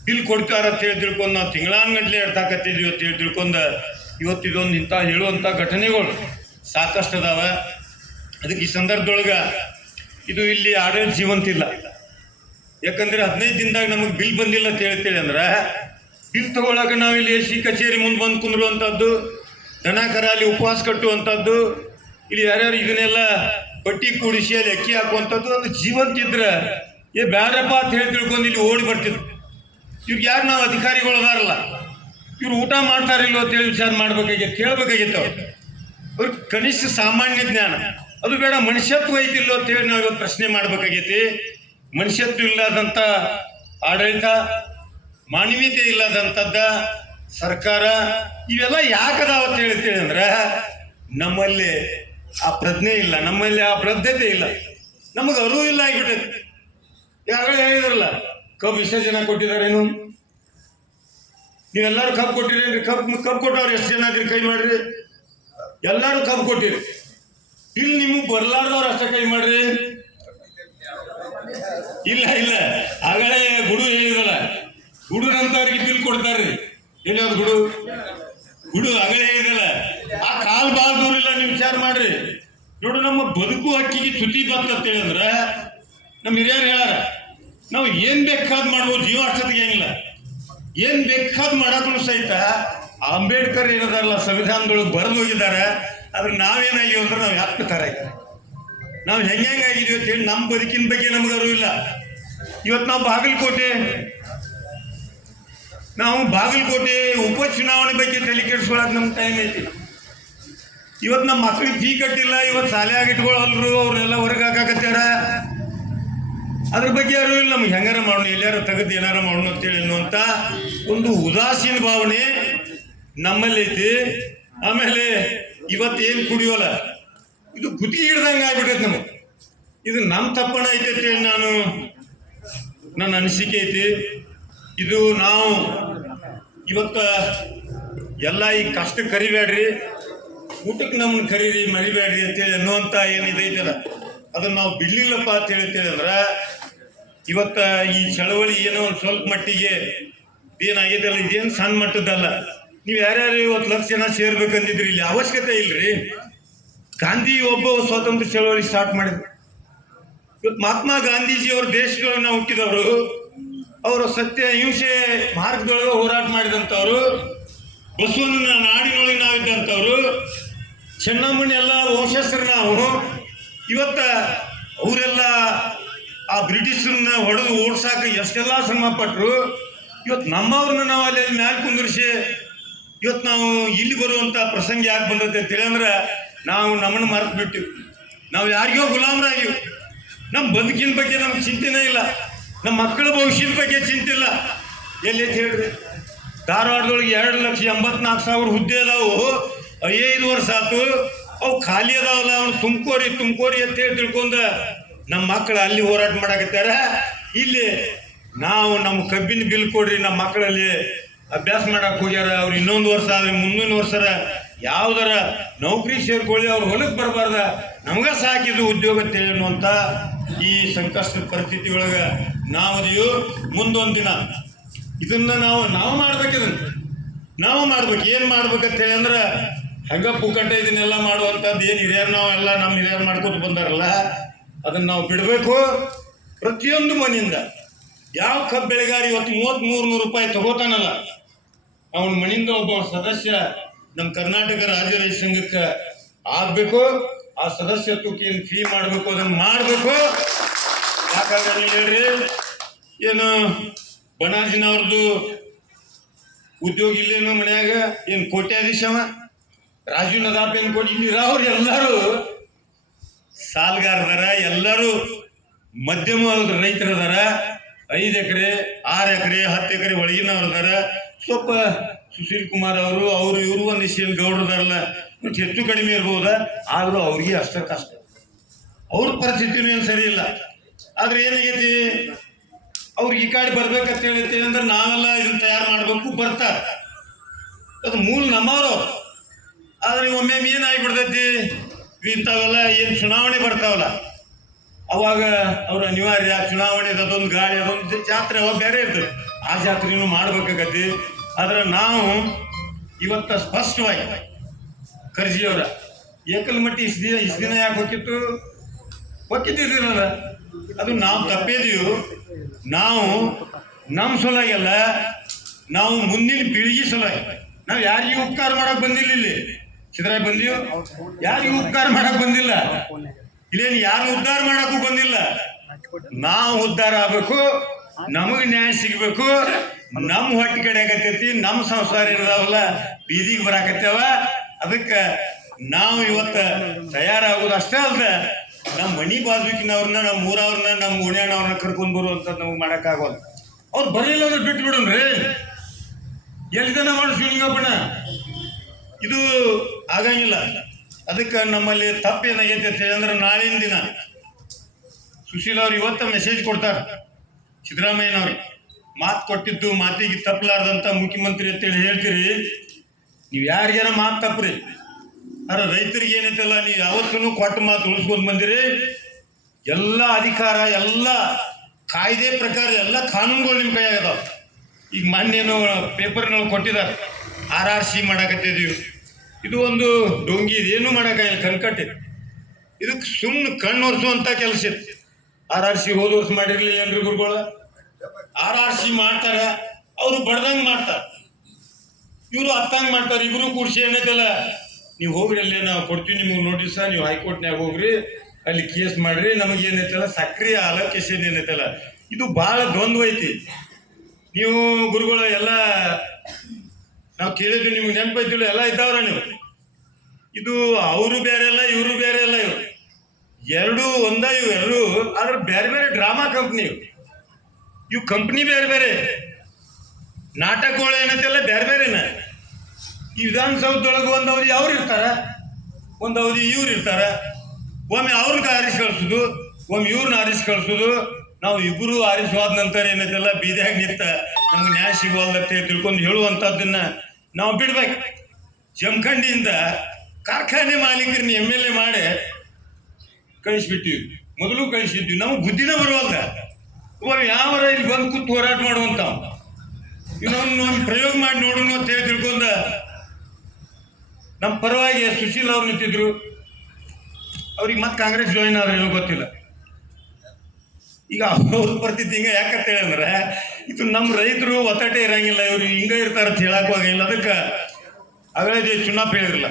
ಬಿಲ್ ಕೊಡ್ತಾರ ಅಂತೇಳಿ ತಿಳ್ಕೊಂಡು ನಾವು ತಿಂಗಳಾನ್ಗಂಟ್ಲೆ ಎಡ್ತಾಕತ್ತಿದ್ವಿ ಅಂತೇಳಿ ತಿಳ್ಕೊಂಡು ಇವತ್ತು ಇದೊಂದು ಇಂಥ ಹೇಳುವಂಥ ಘಟನೆಗಳು ಸಾಕಷ್ಟು ಅದಾವ. ಅದಕ್ಕೆ ಈ ಸಂದರ್ಭದೊಳಗೆ ಇದು ಇಲ್ಲಿ ಆಡಳಿತ ಜೀವಂತಿಲ್ಲ. ಯಾಕಂದ್ರೆ 15 ದಿನದಾಗ ನಮಗೆ ಬಿಲ್ ಬಂದಿಲ್ಲ ಅಂತ ಹೇಳ್ತೇಳಿ ಅಂದ್ರೆ ಬಿಲ್ ತಗೊಳಕ ನಾವು ಇಲ್ಲಿ AC ಕಚೇರಿ ಮುಂದೆ ಬಂದು ಕುಂದ್ರುವಂಥದ್ದು, ದನ ಕರಾಲಿ ಉಪವಾಸ ಕಟ್ಟುವಂಥದ್ದು, ಇಲ್ಲಿ ಯಾರ್ಯಾರು ಇದನ್ನೆಲ್ಲ ಪಟ್ಟಿ ಕೂಡಿಸಿ ಅಲ್ಲಿ ಅಕ್ಕಿ ಹಾಕುವಂಥದ್ದು, ಅದು ಜೀವಂತ ಇದ್ರೆ ಬ್ಯಾಡಪ್ಪ ಅಂತ ಹೇಳಿ ತಿಳ್ಕೊಂಡು ಇಲ್ಲಿ ಓಡಿ ಬರ್ತಿದ್ರು. ಇವ್ರಿಗೆ ಯಾರು ನಾವು ಅಧಿಕಾರಿಗಳು ಅದಾರಲ್ಲ, ಇವ್ರು ಊಟ ಮಾಡ್ತಾರಿಲ್ವ ಅಂತೇಳಿ ವಿಚಾರ ಮಾಡ್ಬೇಕಾಗಿತ್ತು, ಕೇಳಬೇಕಾಗಿತ್ತು. ಅವ್ರಿಗೆ ಕನಿಷ್ಠ ಸಾಮಾನ್ಯ ಜ್ಞಾನ ಅದು ಬೇಡ, ಮನುಷ್ಯತ್ವ ಐತಿಲ್ಲೋ ಅಂತೇಳಿ ನಾವು ಇವತ್ತು ಪ್ರಶ್ನೆ ಮಾಡ್ಬೇಕಾಗೈತಿ. ಮನುಷ್ಯತ್ವ ಇಲ್ಲದಂಥ ಆಡಳಿತ, ಮಾನವೀಯತೆ ಇಲ್ಲದಂಥದ್ದ ಸರ್ಕಾರ, ಇವೆಲ್ಲ ಯಾಕದಾವ ಅಂತ ಹೇಳ್ತೇವೆ ಅಂದ್ರೆ ನಮ್ಮಲ್ಲಿ ಆ ಪ್ರಜ್ಞೆ ಇಲ್ಲ, ನಮ್ಮಲ್ಲಿ ಆ ಬದ್ಧತೆ ಇಲ್ಲ, ನಮಗೆ ಅರಿವು ಇಲ್ಲ ಆಗಿಬಿಟ್ಟೈತಿ. ಯಾರು ಹೇಳಿದ್ರಲ್ಲ ಕಬ್ಬು ವಿಸರ್ಜನೆ ಕೊಟ್ಟಿದ್ದಾರೇನು, ನೀವೆಲ್ಲರೂ ಕಬ್ಬು ಕೊಟ್ಟಿರೇನ್ರಿ? ಕಬ್ಬು ಕೊಟ್ಟವ್ರು ಎಷ್ಟು ಜನ ಅದ್ರಿ? ಕೈ ಮಾಡ್ರಿ. ಎಲ್ಲರೂ ಕಬ್ಬು ಕೊಟ್ಟಿರಿ. ಇಲ್ಲಿ ನಿಮಗೆ ಬರ್ಲಾರ್ದವ್ರು ಅಷ್ಟೇ ಕೈ ಮಾಡ್ರಿ. ಇಲ್ಲ ಇಲ್ಲ, ಆಗಲೇ ಗುಡು ಹೇಳಿದಲ್ಲ, ಗುಡುನಂತವ್ರಿಗೆ ಬಿಲ್ ಕೊಡ್ತಾರ್ರಿ. ಎಲ್ಲಿ ಅದು ಗುಡು ಆಗಲೇ ಹೇಳಿದಲ್ಲ, ಆ ಕಾಲ್ ಬಾಳ ದೂರ ಇಲ್ಲ, ನೀವು ವಿಚಾರ ಮಾಡ್ರಿ. ನೋಡು, ನಮ್ಮ ಬದುಕು ಹಕ್ಕಿಗೆ ಚ್ಯುತಿ ಬರ್ತಂತೇಳಿ ಅಂದ್ರೆ ನಮ್ಮ ಹಿರಿಯರು ಹೇಳ್ಯಾರ, ನಾವು ಏನ್ ಬೇಕಾದ್ ಮಾಡ್ಬೋದು, ಜೀವ ಅಷ್ಟೊತ್ತಿಗೆ ಏನಿಲ್ಲ, ಏನ್ ಬೇಕಾದ್ ಮಾಡಕ್ಕೂ ಸಹಿತ ಅಂಬೇಡ್ಕರ್ ಏನದಾರಲ್ಲ ಸಂವಿಧಾನದೊಳಗೆ ಬರೆದು ಹೋಗಿದ್ದಾರೆ. ಆದ್ರೆ ನಾವೇನಾಗಿವಿ ಅಂದ್ರೆ ನಾವು ಯಾಕೆ ತರ ನಾವು ಹೆಂಗಾಗಿದೀವಿ ಅಂತ ಹೇಳಿ ನಮ್ಮ ಬದುಕಿನ ಬಗ್ಗೆ ನಮ್ಗೆ ಅರಿವು ಇಲ್ಲ. ಇವತ್ತು ನಾವು ಬಾಗಲಕೋಟೆ ಉಪಚುನಾವಣೆ ಬಗ್ಗೆ ತಲೆ ಕೆಡಿಸ್ಕೊಳಕ್ ನಮ್ಗೆ ಟೈಮ್ ಐತಿ. ಇವತ್ತು ನಮ್ಮ ಮಕ್ಳಿಗೆ ಫೀ ಕಟ್ಟಿಲ್ಲ, ಇವತ್ತು ಶಾಲೆಯಾಗಿ ಇಟ್ಕೊಳ್ಳಲ್ರು, ಅವ್ರನ್ನೆಲ್ಲ ಹೊರಗೆ ಹಾಕಾಕತ್ಯಾರ. ಅದ್ರ ಬಗ್ಗೆ ಅರಿವು ಇಲ್ಲ. ನಮ್ಗೆ ಹೆಂಗಾರ ಮಾಡೋಣ, ಎಲ್ಲಾರ ತೆಗೆದು ಏನಾರ ಮಾಡೋಣ ಅಂತೇಳಿ ಅನ್ನುವಂಥ ಒಂದು ಉದಾಸೀನ ಭಾವನೆ ನಮ್ಮಲ್ಲಿ ಐತಿ. ಆಮೇಲೆ ಇವತ್ತೇನು ಕುಡಿಯೋಲ್ಲ, ಇದು ಗುತಿ ಹಿಡ್ದಂಗೆ ಆಗ್ಬಿಟ್ಟೈತೆ ನಮಗೆ. ಇದು ನಮ್ಮ ತಪ್ಪಣ ಐತೆ ಅಂತೇಳಿ ನನ್ನ ಅನಿಸಿಕೆ ಐತಿ. ಇದು ನಾವು ಇವತ್ತ ಎಲ್ಲ ಈ ಕಷ್ಟ ಕರಿಬೇಡ್ರಿ, ಊಟಕ್ಕೆ ನಮ್ಮನ್ನು ಕರೀರಿ, ಮರಿಬೇಡ್ರಿ ಅಂತೇಳಿ ಅನ್ನುವಂಥ ಏನಿದೈತಲ್ಲ ಅದನ್ನ ನಾವು ಬಿಡ್ಲಿಲ್ಲಪ್ಪ ಅಂತ ಹೇಳ್ತೇವೆ ಅಂದ್ರೆ ಇವತ್ತ ಈ ಚಳವಳಿ ಏನೋ ಒಂದು ಸ್ವಲ್ಪ ಮಟ್ಟಿಗೆ ಏನಾಗಿದೆಯಲ್ಲ, ಇದೇನು ಸಣ್ಣ ಮಟ್ಟದಲ್ಲ. ನೀವು ಯಾರ್ಯಾರು 50 ಲಕ್ಷ ಜನ ಸೇರ್ಬೇಕಂದಿದ್ರಿ, ಇಲ್ಲಿ ಅವಶ್ಯಕತೆ ಇಲ್ರಿ. ಗಾಂಧಿ ಒಬ್ಬ ಸ್ವಾತಂತ್ರ್ಯ ಚಳವಳಿ ಸ್ಟಾರ್ಟ್ ಮಾಡಿದ್ರು. ಇವತ್ತು ಮಹಾತ್ಮ ಗಾಂಧೀಜಿ ಅವರು ದೇಶದೊಳಗೆ ನಾವು ಹುಟ್ಟಿದವರು, ಅವರು ಸತ್ಯ ಅಹಿಂಸೆ ಮಾರ್ಗದೊಳಗೆ ಹೋರಾಟ ಮಾಡಿದಂಥವ್ರು, ಬಸವನ ನಾಡಿನೊಳಗೆ ನಾವಿದ್ದಂಥವ್ರು, ಚೆನ್ನಮ್ಮನ ಎಲ್ಲ ವಂಶಸ್ಥರು ನಾವು. ಇವತ್ತ ಅವರೆಲ್ಲ ಆ ಬ್ರಿಟಿಷರನ್ನ ಹೊಡೆದು ಓಡ್ಸಾಕ ಎಷ್ಟೆಲ್ಲ ಶ್ರಮ ಪಟ್ಟರು. ಇವತ್ತು ನಮ್ಮವ್ರನ್ನ ನಾವು ಅಲ್ಲಿ ಮ್ಯಾಲೆ ಕುಂದಿರಿಸಿ ಇವತ್ತು ನಾವು ಇಲ್ಲಿ ಬರುವಂಥ ಪ್ರಸಂಗ ಯಾಕೆ ಬಂದೈತೆ ಅಂತೇಳಿ ಅಂದ್ರೆ ನಾವು ನಮ್ಮನ್ನು ಮರೆತು ಬಿಟ್ಟಿವಿ. ನಾವು ಯಾರಿಗೋ ಗುಲಾಮರಾಗಿವಿ. ನಮ್ಮ ಬದುಕಿನ ಬಗ್ಗೆ ನಮ್ಗೆ ಚಿಂತೆನೇ ಇಲ್ಲ, ನಮ್ಮ ಮಕ್ಕಳ ಭವಿಷ್ಯದ ಬಗ್ಗೆ ಚಿಂತೆ ಇಲ್ಲ. ಎಲ್ಲಿ ಹೇಳ್ರಿ, ಧಾರವಾಡದೊಳಗೆ 2,84,000 ಹುದ್ದೆ ಅದಾವು, 5 ವರ್ಷ ಆಯ್ತು, ಅವು ಖಾಲಿ ಅದಾವಲ್ಲ, ಅವ್ನು ತುಮಕೋರಿ ಅಂತ ಹೇಳಿ ತಿಳ್ಕೊಂಡ ನಮ್ಮ ಮಕ್ಕಳು ಅಲ್ಲಿ ಹೋರಾಟ ಮಾಡಕತ್ತಾರ. ಇಲ್ಲಿ ನಾವು ನಮ್ಮ ಕಬ್ಬಿನ ಬಿಲ್ ಕೊಡ್ರಿ, ನಮ್ಮ ಮಕ್ಕಳಲ್ಲಿ ಅಭ್ಯಾಸ ಮಾಡಕ್ಕೆ ಹೋಗ್ಯಾರ, ಅವ್ರು ಇನ್ನೊಂದು ವರ್ಷ ಆದ್ರೆ ಮುಂದಿನ ವರ್ಷ ಯಾವ್ದಾರ ನೌಕರಿ ಸೇರ್ಕೊಳ್ಳಿ, ಅವ್ರು ಹೊಲಕ್ಕೆ ಬರಬಾರ್ದ, ನಮ್ಗೆ ಸಾಕಿದ್ದು ಉದ್ಯೋಗ ಅನ್ನುವಂಥ ಈ ಸಂಕಷ್ಟದ ಪರಿಸ್ಥಿತಿ ಒಳಗೆ ನಾವದೀವು. ಮುಂದೊಂದು ದಿನ ಇದನ್ನ ನಾವು ಮಾಡ್ಬೇಕು. ಏನು ಮಾಡ್ಬೇಕಂತ ಹೇಳಿ ಅಂದ್ರೆ ಹಂಗ ಪುಕ್ಕಟ್ಟೆ ಇದನ್ನೆಲ್ಲ ಮಾಡುವಂಥದ್ದು ಏನು ಹಿರಿಯರು ನಾವೆಲ್ಲ ನಮ್ಮ ಹಿರಿಯರು ಮಾಡ್ಕೊಂಡು ಬಂದಾರಲ್ಲ, ಅದನ್ನು ನಾವು ಬಿಡಬೇಕು. ಪ್ರತಿಯೊಂದು ಮನೆಯಿಂದ ಯಾವ ಕಬ್ಬು ಬೆಳೆಗಾರಿ ಇವತ್ತು 33,000 ರೂಪಾಯಿ ತಗೋತಾನಲ್ಲ, ಅವನ ಮನೆಯಿಂದ ಒಬ್ಬ ಸದಸ್ಯ ನಮ್ಮ ಕರ್ನಾಟಕ ರಾಜ್ಯ ರೈತ ಸಂಘಕ್ಕೆ ಆಗಬೇಕು. ಆ ಸದಸ್ಯತ್ವಕ್ಕೆ ಏನು ಫೀ ಮಾಡಬೇಕು ಅದನ್ನು ಮಾಡಬೇಕು. ಯಾಕಂದ್ರೆ ಹೇಳ್ರಿ, ಏನು ಬಣಾಜಿನವ್ರದ್ದು ಉದ್ಯೋಗ ಇಲ್ಲೇನು ಮನ್ಯಾಗ, ಏನು ಕೋಟ್ಯಾಧೀಶವ ರಾಜು ನದಾಪ್ ಏನು ಕೊಟ್ಟು ಇಲ್ಲಿರೋರು ಎಲ್ಲರೂ ಸಾಲ್ಗಾರದಾರ, ಎಲ್ಲರೂ ಮಧ್ಯಮ ರೈತರದಾರ. 5 ಎಕರೆ 6 ಎಕರೆ 10 ಎಕರೆ ಒಳಗಿನವ್ರದಾರ. ಸ್ವಲ್ಪ ಸುಶೀಲ್ ಕುಮಾರ್ ಅವರು ಇವರು ಒಂದಿಷ್ಟು ಗೌಡ್ರದಾರಲ್ಲ, ಹೆಚ್ಚು ಕಡಿಮೆ ಇರ್ಬೋದ, ಆದರೂ ಅವ್ರಿಗೆ ಅಷ್ಟ ಕಷ್ಟ, ಅವ್ರ ಪರಿಸ್ಥಿತಿನೂ ಏನು ಸರಿ ಇಲ್ಲ. ಆದ್ರೆ ಏನಾಗೈತಿ, ಅವ್ರಿಗೆ ಈ ಕಡೆ ಬರ್ಬೇಕಂತ ಹೇಳೈತಿ ಅಂದ್ರೆ ನಾವೆಲ್ಲ ಇದನ್ನ ತಯಾರು ಮಾಡಬೇಕು, ಬರ್ತಾರೆ. ಅದು ಮೂಲ ನಮ್ಮವರು. ಆದ್ರೆ ಒಮ್ಮೆ ಏನಾಗ್ಬಿಡ್ತೈತಿ, ಇಂಥವೆಲ್ಲ ಏನು ಚುನಾವಣೆ ಬರ್ತಾವಲ್ಲ ಅವಾಗ ಅವ್ರ ಅನಿವಾರ್ಯ ಚುನಾವಣೆ ಅದೊಂದು ಗಾಳಿ ಅದೊಂದು ಜಾತ್ರೆ ಅವಾಗ ಬೇರೆ ಇರ್ತದೆ, ಆ ಜಾತ್ರೆನೂ ಮಾಡ್ಬೇಕಾಗತಿ. ಆದ್ರೆ ನಾವು ಇವತ್ತ ಸ್ಪಷ್ಟವಾಗಿ ಖರ್ಜಿಯವರ ಏಕಲ್ಮಟ್ಟಿ ಇಷ್ಟು ದಿನ ಯಾಕೆ ಹೊಕ್ಕಿದ್ದಿರಲ್ಲ, ಅದು ನಾವು ತಪ್ಪೇದೀವು. ನಾವು ನಮ್ಮ ಸಲುವಾಗಿಲ್ಲ, ನಾವು ಮುಂದಿನ ಪೀಳಿಗೆ ಸಲುವಾಗಿ. ನಾವು ಯಾರಿಗೂ ಉಪಕಾರ ಮಾಡಕ್ ಬಂದಿಲ್ಲ, ಇಲ್ಲಿ ಸಿದ್ದರಾಮಯ್ಯ ಬಂದೀವಿ, ಯಾರಿಗೂ ಉಪಕಾರ ಮಾಡಕ್ ಬಂದಿಲ್ಲ, ಇಲ್ಲೇನು ಯಾರು ಉದ್ಧಾರ ಮಾಡಕ್ಕೂ ಬಂದಿಲ್ಲ. ನಾವು ಉದ್ಧಾರ ಆಗ್ಬೇಕು, ನಮಗೆ ನ್ಯಾಯ ಸಿಗ್ಬೇಕು, ನಮ್ಮ ಹೊಟ್ಟೆ ಕಡೆ ಆಗತ್ತೈತಿ, ನಮ್ಮ ಸಂಸಾರ ಇರೋದಾವಲ್ಲ ಬೀದಿಗೆ ಬರಾಕತ್ತೇವ. ಅದಕ್ಕೆ ನಾವು ಇವತ್ತ ತಯಾರಾಗೋದು ಅಷ್ಟೇ ಅಲ್ದ, ನಮ್ಮ ಮನಿ ಬಾಜುಕಿನವ್ರನ್ನ, ನಮ್ಮ ಊರವ್ರನ್ನ, ನಮ್ಮ ಓಣ್ಯಾನವ್ರನ್ನ ಕರ್ಕೊಂಡ್ ಬರುವಂತ ನಮ್ಗೆ ಮಾಡಕ್ಕಾಗೋದು. ಅವ್ರು ಬರಲಿಲ್ಲ ಅಂದ್ರೆ ಬಿಟ್ಟು ಬಿಡೋಣ್ರಿ, ಎಲ್ಲಿದನ ಮಾಡಿ ಶಿವಲಿಂಗಪ್ಪನ, ಇದು ಆಗಂಗಿಲ್ಲ. ಅದಕ್ಕೆ ನಮ್ಮಲ್ಲಿ ತಪ್ಪೇನಾಗೈತೆ ಅಂತ ಅಂದ್ರೆ ನಾಳಿನ ದಿನ ಸುಶೀಲ್ ಅವ್ರು ಇವತ್ತ ಮೆಸೇಜ್ ಕೊಡ್ತಾರೆ ಸಿದ್ದರಾಮಯ್ಯನವ್ರಿಗೆ, ಮಾತು ಕೊಟ್ಟಿದ್ದು ಮಾತಿಗೆ ತಪ್ಪಲಾರ್ದಂತ ಮುಖ್ಯಮಂತ್ರಿ ಅಂತೇಳಿ ಹೇಳ್ತೀರಿ. ನೀವು ಯಾರಿಗೇನ ಮಾತು ತಪ್ಪ್ರಿ, ಅರ ರೈತರಿಗೆ ಏನೈತಲ್ಲ, ನೀವು ಯಾವತ್ತೂ ಕೊಟ್ಟ ಮಾತು ಉಳಿಸ್ಕೊಂಡು ಬಂದಿರಿ. ಎಲ್ಲ ಅಧಿಕಾರ, ಎಲ್ಲ ಕಾಯ್ದೆ ಪ್ರಕಾರ ಎಲ್ಲ ಕಾನೂನುಗಳು ನಿಮ್ಮ ಕೈ ಆಗದಾವ. ಈಗ ಮೊನ್ನೇನು ಪೇಪರ್ನಲ್ಲಿ ಕೊಟ್ಟಿದ್ದಾರೆ, RRC ಮಾಡಾಕತ್ತಿದೀವಿ. ಇದು ಒಂದು ಡೊಂಗಿ, ಇದೇನು ಮಾಡೋಕ್ಕಾಗಿಲ್ಲ, ಕನ್ಕಟ್ಟೆ. ಇದಕ್ಕೆ ಸುಮ್ಮನೆ ಕಣ್ಣು ಒರೆಸುವಂಥ ಕೆಲಸ ಇತ್ತು. RRC ಹೋದ ವರ್ಷ ಮಾಡಿರ್ಲಿಲ್ಲ ಏನ್ರಿ ಗುರುಗಳು, RRC ಮಾಡ್ತಾರ, ಅವರು ಬಡ್ದಂಗೆ ಮಾಡ್ತಾರೆ, ಇವರು ಹತ್ತಂಗೆ ಮಾಡ್ತಾರೆ. ಇಬ್ರು ಕೂಡಿಸಿ ಏನೈತಲ್ಲ, ನೀವು ಹೋಗ್ರಿ, ಅಲ್ಲೇ ನಾವು ಕೊಡ್ತೀವಿ ನಿಮಗೆ ನೋಟಿಸ, ನೀವು ಹೈಕೋರ್ಟ್ನಾಗ ಹೋಗ್ರಿ, ಅಲ್ಲಿ ಕೇಸ್ ಮಾಡ್ರಿ, ನಮಗೆ ಏನೈತಲ್ಲ ಸಕ್ರಿಯ ಅಲೋಕೇಶನ್ ಏನೈತಲ್ಲ, ಇದು ಭಾಳ ದ್ವಂದ್ವ ಐತಿ. ನೀವು ಗುರುಗಳು ಎಲ್ಲ ನಾವು ಕೇಳಿದ್ವಿ, ನಿಮ್ಗೆ ನೆನಪೈತಿಲ್ಲ, ಎಲ್ಲ ಇದ್ದಾವ್ರ ನೀವು. ಇದು ಅವರು ಬೇರೆ ಅಲ್ಲ, ಇವರು ಬೇರೆ ಅಲ್ಲ, ಇವರು ಎರಡೂ ಒಂದ, ಇವು ಎರಡು ಆದ್ರೆ ಬೇರೆ ಬೇರೆ ಡ್ರಾಮಾ ಕಂಪ್ನಿ. ಇವು ಕಂಪ್ನಿ ಬೇರೆ ಬೇರೆ, ನಾಟಕಗಳು ಏನೈತೆಲ್ಲ ಬೇರೆ ಬೇರೆನ. ಈ ವಿಧಾನಸೌಧದೊಳಗೆ ಒಂದು ಅವಧಿ ಅವ್ರು ಇರ್ತಾರ, ಒಂದು ಅವಧಿ ಇವ್ರು ಇರ್ತಾರ. ಒಮ್ಮೆ ಅವ್ರನ್ನ ಆರಿಸಿ ಕಳ್ಸೋದು, ಒಮ್ಮೆ ಇವ್ರನ್ನ ಆರಿಸಿ ಕಳ್ಸೋದು. ನಾವು ಇಬ್ಬರು ಆರಿಸುವಾದ ನಂತರ ಏನೈತೆಲ್ಲ ಬೀದಿಯಾಗ ನಿಂತ ನಮ್ಗೆ ನ್ಯಾಯ ಸಿಗುವಲ್ಲತ್ತೆ ತಿಳ್ಕೊಂಡು ಹೇಳುವಂಥದ್ದನ್ನ ನಾವು ಬಿಡ್ಬೇಕು. ಜಮಖಂಡಿಯಿಂದ ಕಾರ್ಖಾನೆ ಮಾಲೀಕರನ್ನ MLA ಮಾಡಿ ಕಳಿಸ್ಬಿಟ್ಟಿವಿ, ಮೊದಲು ಕಳಿಸಿದ್ವಿ. ನಮಗೆ ಬುದ್ಧಿನ ಬರುವಲ್ಲ, ಯಾವರ ಇಲ್ಲಿ ಬಂದು ಕೂತು ಹೋರಾಟ ಮಾಡುವಂತ ಇನ್ನೊಂದು ಪ್ರಯೋಗ ಮಾಡಿ ನೋಡೋಣ ಅಂತ ಹೇಳಿ ತಿಳ್ಕೊಂಡ ನಮ್ಮ ಪರವಾಗಿ ಸುಶೀಲ್ ಅವ್ರು ನಿಂತಿದ್ರು. ಅವ್ರಿಗೆ ಮತ್ತೆ ಕಾಂಗ್ರೆಸ್ ಜಾಯಿನ್ ಆದ್ರೆ ಏನೋ ಗೊತ್ತಿಲ್ಲ. ಈಗ ಅವ್ರ ಪರಿಸ್ಥಿತಿ ಹಿಂಗ ಯಾಕಂತ ಹೇಳಿದ್ರೆ, ಇದು ನಮ್ಮ ರೈತರು ಒತ್ತಟೆ ಇರಂಗಿಲ್ಲ, ಇವ್ರು ಹಿಂಗ ಇರ್ತಾರ ಅಂತ ಹೇಳಕ್ ಹೋಗಿಲ್ಲ. ಅದಕ್ಕೆ ಅವರೇ ಚುನಾವ್ ಹೇಳಿರಲ್ಲ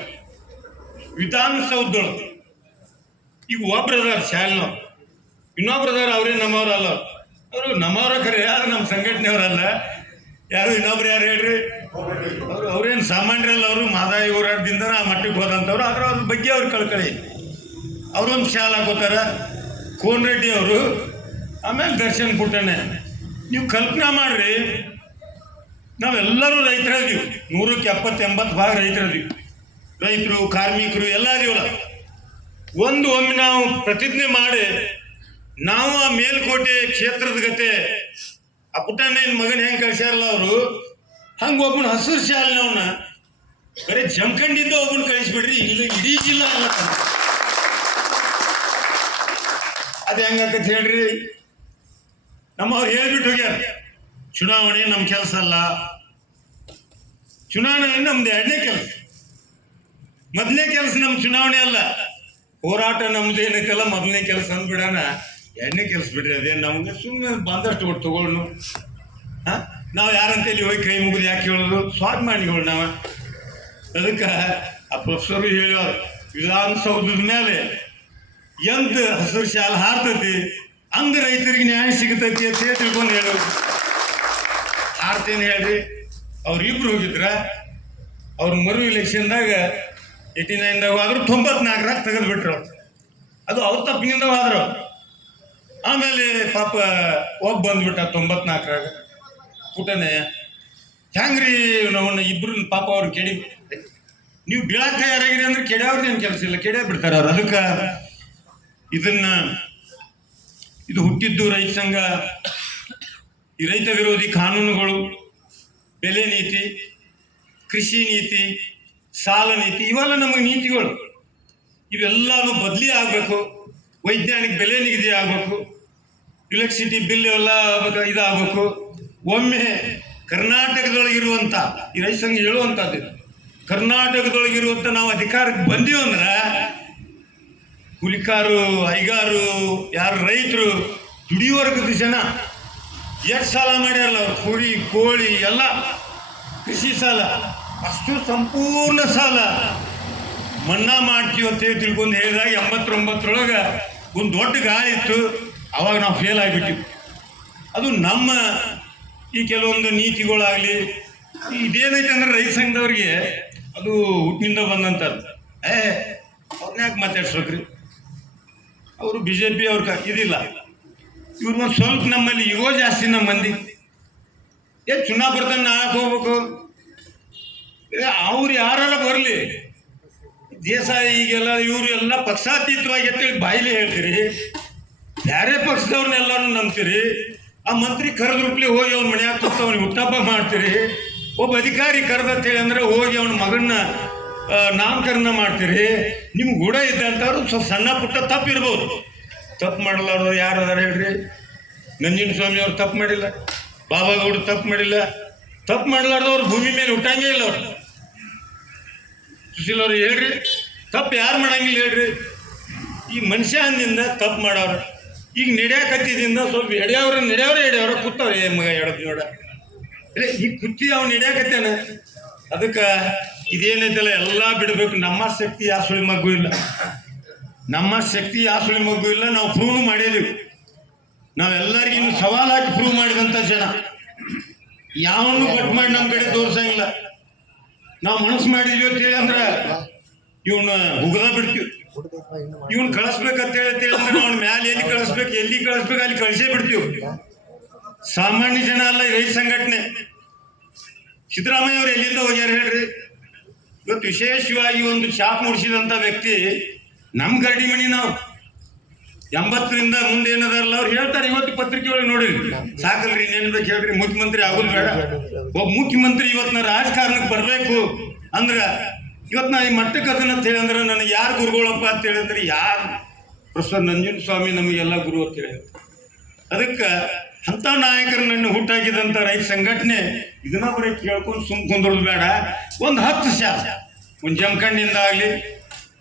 ವಿಧಾನಸೌಧದೊಳಗೆ. ಈಗ ಒಬ್ರದಾರ ಶಾಲೆನವ್, ಇನ್ನೊಬ್ರದಾರ ಅವ್ರೇ ನಮ್ಮವ್ರಲ್ಲ, ಅವರು ನಮ್ಮವ್ರ ಖರೆ, ಆದ್ರೆ ನಮ್ಮ ಸಂಘಟನೆಯವರಲ್ಲ. ಯಾರು ಇನ್ನೊಬ್ರು ಯಾರು ಹೇಳ್ರಿ, ಅವ್ರೇನು ಸಾಮಾನ್ಯರಲ್ಲ, ಅವರು ಮಾದಾಯಿ ಹೋರಾಟದಿಂದ ಆ ಮಟ್ಟಕ್ಕೆ ಹೋದಂಥವ್ರು. ಆದ್ರೆ ಅವ್ರ ಬಗ್ಗೆ ಅವ್ರು ಕಳ್ಕಳಿ, ಅವ್ರೊಂದು ಶಾಲೆ ಹಾಕೋತಾರ. ಕೋನ್ ರೆಡ್ಡಿ ಅವರು, ಆಮೇಲೆ ದರ್ಶನ್ ಪುಟ್ಟನೆ. ನೀವು ಕಲ್ಪನಾ ಮಾಡ್ರಿ, ನಾವೆಲ್ಲರೂ ರೈತರದೀವಿ, 170-80 ಭಾಗ ರೈತರದೀವಿ. ರೈತರು, ಕಾರ್ಮಿಕರು ಎಲ್ಲ ಅದೀವಲ್ಲ. ಒಮ್ಮೆ ನಾವು ಪ್ರತಿಜ್ಞೆ ಮಾಡಿ, ನಾವು ಆ ಮೇಲ್ಕೋಟೆ ಕ್ಷೇತ್ರದ ಗತೆ ಆ ಪುಟ್ಟಣ್ಣನ ಮಗನ ಹೆಂಗೆ ಕಳಿಸ್ಯಾರಲ್ಲ ಅವರು, ಹಂಗೆ ಒಬ್ಬನ ಹಸಿರು ಶಾಲೆನವನ್ನ ಬರೀ ಜಮಖಂಡಿಂದ ಒಬ್ಬನ ಕಳಿಸ್ಬಿಡ್ರಿ, ಇಲ್ಲ ಇಡೀ ಜಿಲ್ಲಾ ಅಲ್ಲ. ಅದು ಹೆಂಗಾಕತ್ ಹೇಳ್ರಿ, ನಮ್ಮವ್ರು ಹೇಳ್ಬಿಟ್ಟು ಹೋಗ್ಯಾರ, ಚುನಾವಣೆ ನಮ್ಮ ಕೆಲಸ ಅಲ್ಲ, ಚುನಾವಣೆ ನಮ್ದು ಎರಡನೇ ಕೆಲಸ, ಮೊದಲನೇ ಕೆಲಸ ನಮ್ಮ ಚುನಾವಣೆ ಅಲ್ಲ, ಹೋರಾಟ ನಮ್ದು ಏನೈತಲ್ಲ ಮೊದಲನೇ ಕೆಲಸ ಅಂದ್ಬಿಡೋಣ. ಎರಡನೇ ಕೆಲಸ ಬಿಡ್ರಿ, ಅದೇನು ನಮ್ಗೆ ಸುಮ್ಮನೆ ಬಂದಷ್ಟು ಕೊಟ್ಟು ತಗೊಳ್ನು. ನಾವು ಯಾರಂತೇಳಿ ಹೋಗಿ ಕೈ ಮುಗಿದು ಯಾಕೆ ಹೇಳೋದು, ಸ್ವಾಭಿಮಾನಿಗಳು ನಾವು. ಅದಕ್ಕೆ ಆ ಪ್ರೊಫೆಸರು ಹೇಳೋರು, ವಿಧಾನಸೌಧದ ಮೇಲೆ ಎಂದ ಹಸಿರು ಶಾಲೆ ಹಾರ್ತೈತಿ ಅಂದ ರೈತರಿಗೆ ನ್ಯಾಯ ಸಿಗತೈತಿ ಅಂತ ತಿಳ್ಕೊಂಡು ಹೇಳೋರು. ಹಾರ್ತೇನು ಹೇಳ್ರಿ, ಅವ್ರಿಬ್ರು ಹೋಗಿದ್ರ, ಅವ್ರ ಮರು ಇಲೆಕ್ಷನ್ದಾಗ 89ದಾಗ ಆದ್ರೂ 94ರಾಗ ತೆಗೆದು ಬಿಟ್ರು. ಅದು ಅವ್ರ ತಪ್ಪಿನಿಂದ ಆದ್ರು. ಆಮೇಲೆ ಪಾಪ ಹೋಗಿ ಬಂದ್ಬಿಟ್ಟ 94ರಾಗ ಪುಟನೆ. ಹೆಂಗ್ರಿ ನಾವನ್ನ ಇಬ್ರು ಪಾಪ ಅವ್ರು ಕೆಡಿ, ನೀವು ಬೀಳಾಕ ಯಾರಾಗಿರಿ ಅಂದ್ರೆ ಕೆಡ್ಯಾವ್ರದ್ದೇನು ಕೆಲಸ ಇಲ್ಲ, ಕೆಡೇ ಬಿಡ್ತಾರೆ ಅವ್ರು. ಅದಕ್ಕೆ ಇದು ಹುಟ್ಟಿದ್ದು ರೈತ ಸಂಘ, ಈ ರೈತ ವಿರೋಧಿ ಕಾನೂನುಗಳು, ಬೆಲೆ ನೀತಿ, ಕೃಷಿ ನೀತಿ, ಸಾಲ ನೀತಿ, ಇವೆಲ್ಲ ನಮಗೆ ನೀತಿಗಳು. ಇವೆಲ್ಲನೂ ಬದಲಿ ಆಗಬೇಕು. ವೈಜ್ಞಾನಿಕ ಬೆಲೆ ನಿಗದಿ ಆಗಬೇಕು. ಎಲೆಕ್ಟ್ರಿಸಿಟಿ ಬಿಲ್ ಎಲ್ಲ ಇದಾಗಬೇಕು. ಒಮ್ಮೆ ಕರ್ನಾಟಕದೊಳಗಿರುವಂಥ ಈ ರೈತ ಸಂಘ ಹೇಳುವಂಥದ್ದು, ಕರ್ನಾಟಕದೊಳಗಿರುವಂಥ ನಾವು ಅಧಿಕಾರಕ್ಕೆ ಬಂದೀವಿ ಅಂದ್ರೆ ಕೂಲಿಕಾರು, ಹೈಗಾರು, ಯಾರು ರೈತರು, ದುಡಿಯುವರ್ಗದ ಜನ ಎಷ್ಟು ಸಾಲ ಮಾಡ್ಯಾರಲ್ಲ, ಅವ್ರು ಕುರಿ ಕೋಳಿ ಎಲ್ಲ ಕೃಷಿ ಸಾಲ ಅಷ್ಟು ಸಂಪೂರ್ಣ ಸಾಲ ಮನ್ನಾ ಮಾಡ್ತೀವಿ ಅಂತ ತಿಳ್ಕೊಂಡು ಹೇಳಿದಾಗ 89ರೊಳಗೆ ಒಂದು ದೊಡ್ಡ ಗಾಳಿ ಇತ್ತು. ಅವಾಗ ನಾವು ಫೇಲ್ ಆಗಿಬಿಟ್ಟಿವಿ. ಅದು ನಮ್ಮ ಈ ಕೆಲವೊಂದು ನೀತಿಗಳಾಗಲಿ ಇದೇನೈತೆ ಅಂದ್ರೆ ರೈತ ಸಂಘದವ್ರಿಗೆ ಅದು ಹುಟ್ಟಿನಿಂದ ಬಂದಂಥದ್ದು. ಅವ್ರನ್ನ ಯಾಕೆ ಮಾತಾಡ್ಸ್ಬೇಕ್ರಿ, ಅವರು BJP ಅವ್ರ ಇದಿಲ್ಲ. ಇವ್ರು ಒಂದು ಸ್ವಲ್ಪ ನಮ್ಮಲ್ಲಿ ಇಗೋ ಜಾಸ್ತಿ. ನಮ್ಮ ಮಂದಿ ಚುನಾವ ಬರ್ತಾನೆ ನಾಯಕ ಹೋಗ್ಬೇಕು, ಅವ್ರು ಯಾರು ಬರಲಿ, ದೇಶ ಈಗೆಲ್ಲ ಇವರು ಎಲ್ಲ ಪಕ್ಷಾತೀತವಾಗಿ ಅಂತೇಳಿ ಬಾಯಿಲಿ ಹೇಳ್ತೀರಿ. ಬೇರೆ ಪಕ್ಷದವ್ರನ್ನೆಲ್ಲರೂ ನಂಬ್ತೀರಿ. ಆ ಮಂತ್ರಿ ಕರೆದ್ರುಪ್ಲಿ ಹೋಗಿ ಅವ್ನ ಮನ್ಯಾಗ ಕೂತು ಅವ್ನಿಗೆ ಹುಟ್ಟಹಬ್ಬ ಮಾಡ್ತೀರಿ. ಒಬ್ಬ ಅಧಿಕಾರಿ ಕರೆದಂತೇಳಿ ಅಂದ್ರೆ ಹೋಗಿ ಅವನ ಮಗನ್ನ ನಾಮಕರಣ ಮಾಡ್ತೀರಿ. ನಿಮ್ಗೆ ಕೂಡ ಇದ್ದಂಥವ್ರು ಸ್ವಲ್ಪ ಸಣ್ಣ ಪುಟ್ಟ ತಪ್ಪು ಇರ್ಬೋದು. ತಪ್ಪು ಮಾಡಲಾರ್ದು ಯಾರು ಅದಾರ ಹೇಳ್ರಿ? ನಂಜನ ಸ್ವಾಮಿ ಅವ್ರು ತಪ್ಪು ಮಾಡಿಲ್ಲ, ಬಾಬಾಗೌಡರು ತಪ್ಪು ಮಾಡಿಲ್ಲ. ತಪ್ಪು ಮಾಡಲಾರ್ದವ್ರು ಭೂಮಿ ಮೇಲೆ ಹುಟ್ಟಂಗೇ ಇಲ್ಲ. ಅವ್ರು ಸುಶೀಲ್ ಅವ್ರು ಹೇಳ್ರಿ, ತಪ್ಪು ಯಾರು ಮಾಡಂಗಿಲ್ಲ ಹೇಳ್ರಿ? ಈ ಮನುಷ್ಯ ಅಂದಿಂದ ತಪ್ಪು ಮಾಡೋರು. ಈಗ ನಡೆಯಕತ್ತಿದಿಂದ ಸ್ವಲ್ಪ ನಡೆಯವ್ರ ಕೂತವ್ರೆ ಮಗ ಎಡದ್ ನೋಡ. ಈಗ ಕುತ್ತಿ ಅವ್ನು ನಡೆಯಕತ್ತೇನ. ಅದಕ್ಕೆ ಇದೇನೈತಲ್ಲ ಎಲ್ಲ ಬಿಡಬೇಕು. ನಮ್ಮ ಶಕ್ತಿ ಯಾವ ಸುಳಿ ಮಗ್ಗು ಇಲ್ಲ, ನಮ್ಮ ಶಕ್ತಿ ಯಾವ ಸುಳಿ ಮಗ್ಗು ಇಲ್ಲ. ನಾವು ಪ್ರೂವ್ ಮಾಡಿದೀವಿ. ನಾವೆಲ್ಲರಿಗೂ ಇನ್ನು ಸವಾಲು ಹಾಕಿ ಪ್ರೂವ್ ಮಾಡಿದಂಥ ಜನ. ಯಾವನು ಕಟ್ ಮಾಡಿ ನಮ್ಮ ಕಡೆ ತೋರ್ಸಂಗಿಲ್ಲ. ನಾವು ಮನಸ್ಸು ಮಾಡಿದ್ವಿ ಅಂತೇಳಿ ಅಂದ್ರೆ ಇವನ್ನ ಹುಗದ ಬಿಡ್ತೀವಿ. ಇವನ್ ಕಳಿಸ್ಬೇಕಂತ ಹೇಳಿ ಅಂದ್ರೆ ಅವ್ನ ಮ್ಯಾಲೆ ಎಲ್ಲಿ ಕಳಿಸ್ಬೇಕು ಅಲ್ಲಿ ಕಳಿಸೇ ಬಿಡ್ತೀವಿ. ಸಾಮಾನ್ಯ ಜನ ಅಲ್ಲ ಈ ರೈತ ಸಂಘಟನೆ. ಸಿದ್ದರಾಮಯ್ಯ ಅವ್ರು ಎಲ್ಲಿಂದ ಹೋಗ್ಯಾರ ಹೇಳ್ರಿ? ಇವತ್ತು ವಿಶೇಷವಾಗಿ ಒಂದು ಚಾಪ್ ಮುಡಿಸಿದಂಥ ವ್ಯಕ್ತಿ ನಮ್ಮ ಗರಡಿ ಮಣಿ. ನಾವು 80ರಿಂದ ಮುಂದೆ ಏನದಾರಲ್ಲ ಅವ್ರು ಹೇಳ್ತಾರೆ. ಇವತ್ತು ಪತ್ರಿಕೆ ಒಳಗೆ ನೋಡಿರಿ, ಸಾಕಲ್ರಿ ಇನ್ನೇನು ಬೇಕು ಹೇಳ್ರಿ, ಮುಖ್ಯಮಂತ್ರಿ ಆಗೋದು ಬೇಡ. ಒಬ್ಬ ಮುಖ್ಯಮಂತ್ರಿ ಇವತ್ತಿನ ರಾಜಕಾರಣಕ್ಕೆ ಬರಬೇಕು ಅಂದ್ರೆ ಇವತ್ತು ನಾ ಈ ಮಟ್ಟಕ್ಕೆ ಅದನ್ನ ಹೇಳಿ ಅಂದ್ರೆ ನನಗೆ ಯಾರು ಗುರುಗಳಪ್ಪ ಅಂತ ಹೇಳಿದ್ರೆ ಯಾರು? ಪ್ರೊಫೆಸರ್ ನಂಜನ ಸ್ವಾಮಿ ನಮಗೆಲ್ಲ ಗುರು ಅಂತ ಹೇಳಿ. ಅದಕ್ಕೆ ಅಂಥ ನಾಯಕರನ್ನ ಹುಟ್ಟಾಕಿದಂಥ ರೈತ ಸಂಘಟನೆ ಇದನ್ನ ಬರೀ ಕೇಳ್ಕೊಂಡು ಕುಂದ್ರದು ಬೇಡ. ಒಂದು 10 ಶಾಲೆ, ಒಂದು ಜಮಖಂಡಿಂದ ಆಗಲಿ,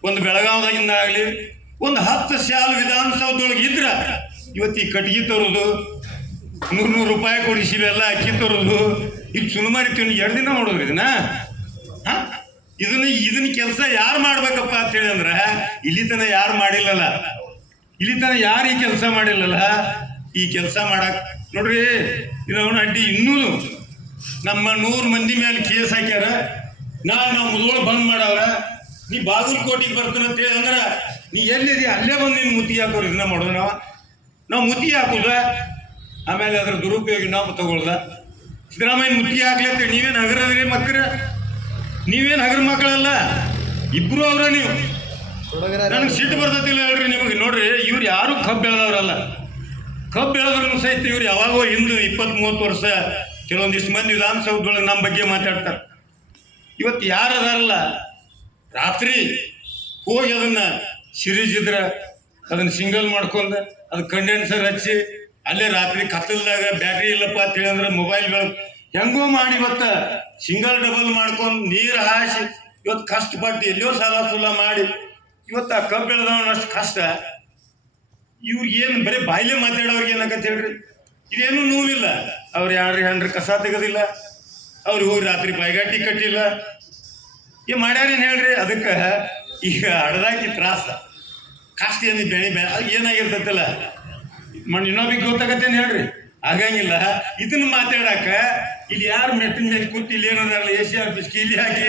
ಒಂದು ಬೆಳಗಾವದಾಗಿಂದ ಆಗಲಿ, ಒಂದು 10 ಶಾಲೆ ವಿಧಾನಸೌಧದೊಳಗೆ ಇದ್ರೆ ಇವತ್ತು ಈ ಕಟ್ಗಿ ತರೋದು, 100 ರೂಪಾಯಿ ಕೊಡಿಸಿ ಎಲ್ಲ ಅಕ್ಕಿ ತರೋದು, ಇದು ಸುಮಾರಿತೀವಿ 2 ದಿನ ಮಾಡೋದ್ರಿ ಇದನ್ನ. ಇದನ್ನ ಕೆಲಸ ಯಾರು ಮಾಡ್ಬೇಕಪ್ಪ ಅಂತೇಳಿ ಅಂದ್ರೆ ಇಲ್ಲಿ ತನ ಯಾರು ಮಾಡಿಲ್ಲಲ್ಲ. ಇಲ್ಲಿ ತನ ಯಾರು ಈ ಕೆಲಸ ಮಾಡಿಲ್ಲಲ್ಲ. ಈ ಕೆಲಸ ಮಾಡಕ್ ನೋಡ್ರಿ, ಇದವನ ಅಡ್ಡಿ ಇನ್ನೂ ನಮ್ಮ 100 ಮಂದಿ ಮೇಲೆ ಕೇಸ್ ಹಾಕ್ಯಾರ. ನಾವು ಮುದೋಳು ಬಂದ್ ಮಾಡವ್ರ. ನೀ ಬಾಗಲಕೋಟೆಗೆ ಬರ್ತಾನೆ ಅಂತೇಳಿ ಅಂದ್ರೆ ನೀ ಎಲ್ಲಿದಿ ಅಲ್ಲೇ ಬಂದು ನೀನು ಮುತ್ತಿಗೆ ಹಾಕೋರು. ಇದನ್ನ ಮಾಡೋದು ನಾವು ಮುತ್ತಿಗೆ ಹಾಕುದ. ಆಮೇಲೆ ಅದ್ರ ದುರುಪಯೋಗ ನಾವು ತಗೊಳ್ದ. ಸಿದ್ದರಾಮಯ್ಯ ಮುತ್ತಿಗೆ ಹಾಕ್ಲತ್ತೇಳಿ ನೀವೇನು ಹಗರದ್ರಿ ಮಕ್ಕಳ? ನೀವೇನು ಹಗರ ಮಕ್ಕಳಲ್ಲ, ಇಬ್ರು ಅವ್ರ. ನೀವು ನನಗೆ ಸಿಟ್ಟು ಬರ್ತತಿಲ್ಲ ಹೇಳ್ರಿ ನಿಮಗೆ. ನೋಡ್ರಿ, ಇವ್ರು ಯಾರು ಕಬ್ಬು ಬೆಳೆದವ್ರಲ್ಲ. ಕಬ್ಬು ಬೆಳೆದ್ರೂ ಸಹಿತ ಇವ್ರು ಯಾವಾಗೋ ಹಿಂದೆ 20-30 ವರ್ಷ ಕೆಲವೊಂದಿಷ್ಟು ಮಂದಿ ವಿಧಾನಸೌಧದೊಳಗೆ ನಮ್ಮ ಬಗ್ಗೆ ಮಾತಾಡ್ತಾರೆ. ಇವತ್ತು ಯಾರು ಅದಾರಲ್ಲ, ರಾತ್ರಿ ಹೋಗಿ ಅದನ್ನ ಸಿರೀಸ್ ಇದ್ರೆ ಅದನ್ನ ಸಿಂಗಲ್ ಮಾಡ್ಕೊಂಡು ಅದು ಕಂಡೆನ್ಸರ್ ಹಚ್ಚಿ ಅಲ್ಲೇ ರಾತ್ರಿ ಕತ್ತಲ್ದಾಗ ಬ್ಯಾಟ್ರಿ ಇಲ್ಲಪ್ಪ ಅಂತ ಹೇಳಿದ್ರೆ ಮೊಬೈಲ್ಗಳು ಹೆಂಗೋ ಮಾಡಿ ಇವತ್ತು ಸಿಂಗಲ್ ಡಬಲ್ ಮಾಡ್ಕೊಂಡು ನೀರು ಹಾಯಿಸಿ ಇವತ್ತು ಕಷ್ಟಪಟ್ಟು ಎಲ್ಲೋ ಸಾಲ ಸೂಲ ಮಾಡಿ ಇವತ್ತು ಆ ಕಬ್ಬು ಬೆಳೆದವನಷ್ಟು ಕಷ್ಟ. ಇವ್ರಿಗೆ ಏನು ಬರೀ ಬಾಯಿಲೆ ಮಾತಾಡೋರ್ಗೆ ಏನಾಗತ್ತೆ ಹೇಳ್ರಿ? ಇದೇನು ನೋವಿಲ್ಲ. ಅವ್ರು ಯಾರು ಕಸ ತೆಗೋದಿಲ್ಲ, ಅವ್ರು ಹೋಗಿ ರಾತ್ರಿ ಬೈಗಾಟಿ ಕಟ್ಟಿಲ್ಲ, ಈ ಮಾಡ್ಯಾರೇನು ಹೇಳ್ರಿ? ಅದಕ್ಕೆ ಈಗ ಹಡ್ದಾಕಿ ತ್ರಾಸ ಕಷ್ಟ ಏನು ಬೆಳೆ ಅದು ಏನಾಗಿರ್ತೈತಲ್ಲ ಮಣ್ಣು ಇನ್ನೊಬ್ಬಿಗೆ ಗೊತ್ತಾಗತ್ತೇನು ಹೇಳ್ರಿ? ಆಗಂಗಿಲ್ಲ. ಇದನ್ನ ಮಾತಾಡಕ ಇಲ್ಲಿ ಯಾರು ಮೆಟ್ಟಿನ ಮೇಲೆ ಕೂತಿ ಇಲ್ಲಿ ಏನದಾರಲ್ಲ AC ಆಫೀಸ್ ಕೀಲಿ ಹಾಕಿ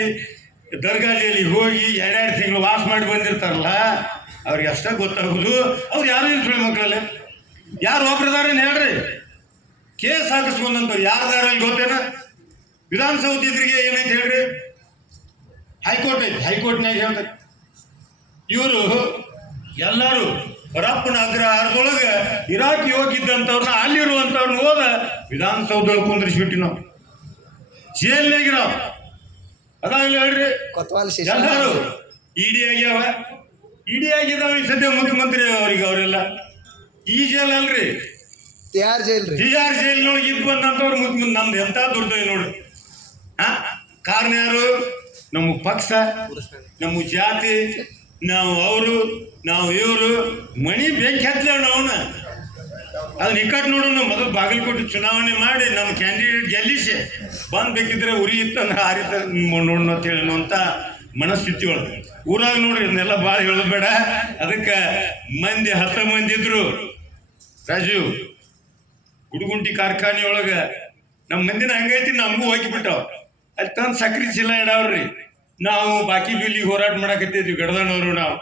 ದರ್ಗಾಲಿಯಲ್ಲಿ ಹೋಗಿ 2 ತಿಂಗಳು ವಾಸ ಮಾಡಿ ಬಂದಿರ್ತಾರಲ್ಲ, ಅವ್ರಿಗೆ ಅಷ್ಟ ಗೊತ್ತಾಗೋದು. ಅವ್ರು ಯಾರು ಇಲ್ಲ ಸುಳ್ಳು ಮಕ್ಕಳಲ್ಲಿ. ಯಾರು ಒಬ್ರದಾರೇನು ಹೇಳ್ರಿ? ಕೇಸ್ ಹಾಕಿಸ್ಕೊಂಡಂತವ್ರು ಯಾರದಾರಲ್ಲಿ ಗೊತ್ತೇನ? ವಿಧಾನಸೌಧ ಇದ್ರಿಗೆ ಏನೈತೆ ಹೇಳ್ರಿ? ಹೈಕೋರ್ಟ್ ಐತಿ, ಹೈಕೋರ್ಟ್ನಾಗ ಹೇಳ್ಬೇಕು. ಇವರು ಎಲ್ಲರೂ ರಪ್ಪನ ಅಗ್ರಹಾರದೊಳಗೆ ಇರಾಕಿ ಹೋಗಿದ್ದಂಥವ್ರನ್ನ ಅಲ್ಲಿರುವಂಥವ್ರನ್ನ ಹೋದ ವಿಧಾನಸೌಧದೊಳಗೆ ಕುಂದ್ರಿಸ್ಬಿಟ್ಟು ನಾವು ಜೈಲ್ನಾಗಿರೋ ಅದಾಗಲಿ ಹೇಳ್ರಿ. ಕೊತ್ವಾಲ್ ಎಲ್ಲಾರು ಇಡಿ ಆಗ್ಯಾವ, ಇಡಿ ಆಗಿದಾವ ಈ ಸದ್ಯ ಮುಖ್ಯಮಂತ್ರಿ ಅವ್ರಿಗೆ ಅವರೆಲ್ಲ ಈ ಜೈಲ್ ಅಲ್ರಿ, ತಿಹಾರ್ ಜೈಲ್ ರೀ. ತಿಹಾರ್ ಜೈಲಿನೊಳಗೆ ಇದ್ ಬಂದಂತವ್ರು ನಮ್ದು ಎಂತ ದುಡ್ಡು ನೋಡ್ರಿ. ಕಾರಣ ಯಾರು? ನಮ್ಮ ಪಕ್ಷ, ನಮ್ಮ ಜಾತಿ, ನಾವು ಅವರು, ನಾವು ಇವರು ಮಣಿ ಬೆಂಕಿ ಹತ್ತಲೇವ್ ನಾವನ್ನ. ಅದನ್ನ ಇಕ್ಕಟ್ಟು ನೋಡೋಣ. ಮೊದಲು ಬಾಗಲಕೋಟೆ ಚುನಾವಣೆ ಮಾಡಿ ನಮ್ಮ ಕ್ಯಾಂಡಿಡೇಟ್ ಗೆಲ್ಲಿಸಿ ಬೇಕಿದ್ರೆ ಉರಿ ಇತ್ತಂದ್ರೆ ಆ ರೀತಿ ನೋಡೋಣ ಅಂತ ಹೇಳೋಣ ಅಂತ ಮನಸ್ಥಿತಿ ಒಳಗೆ ಊರಾಗ ನೋಡ್ರಿ. ಇದನ್ನೆಲ್ಲ ಭಾಳ ಹೇಳೋದು ಬೇಡ. ಅದಕ್ಕೆ ಮಂದಿ 10 ಮಂದಿ ಇದ್ರು. ರಾಜೀವ್ ಗುಡುಗುಂಟಿ ಕಾರ್ಖಾನೆ ಒಳಗೆ ನಮ್ಮ ಮಂದಿನ ಹಂಗೈತಿ, ನಮಗೂ ಹೋಗಿಬಿಟ್ಟವ. ಅಲ್ಲಿ ತಂದು ಸಕ್ರೆ ಚೀಲ ಇಡವ್ರಿ. ನಾವು ಬಾಕಿ ಬಿಲ್ಲಿಗೆ ಹೋರಾಟ ಮಾಡಕತ್ತಿದ್ವಿ ಗಡದನವರು. ನಾವು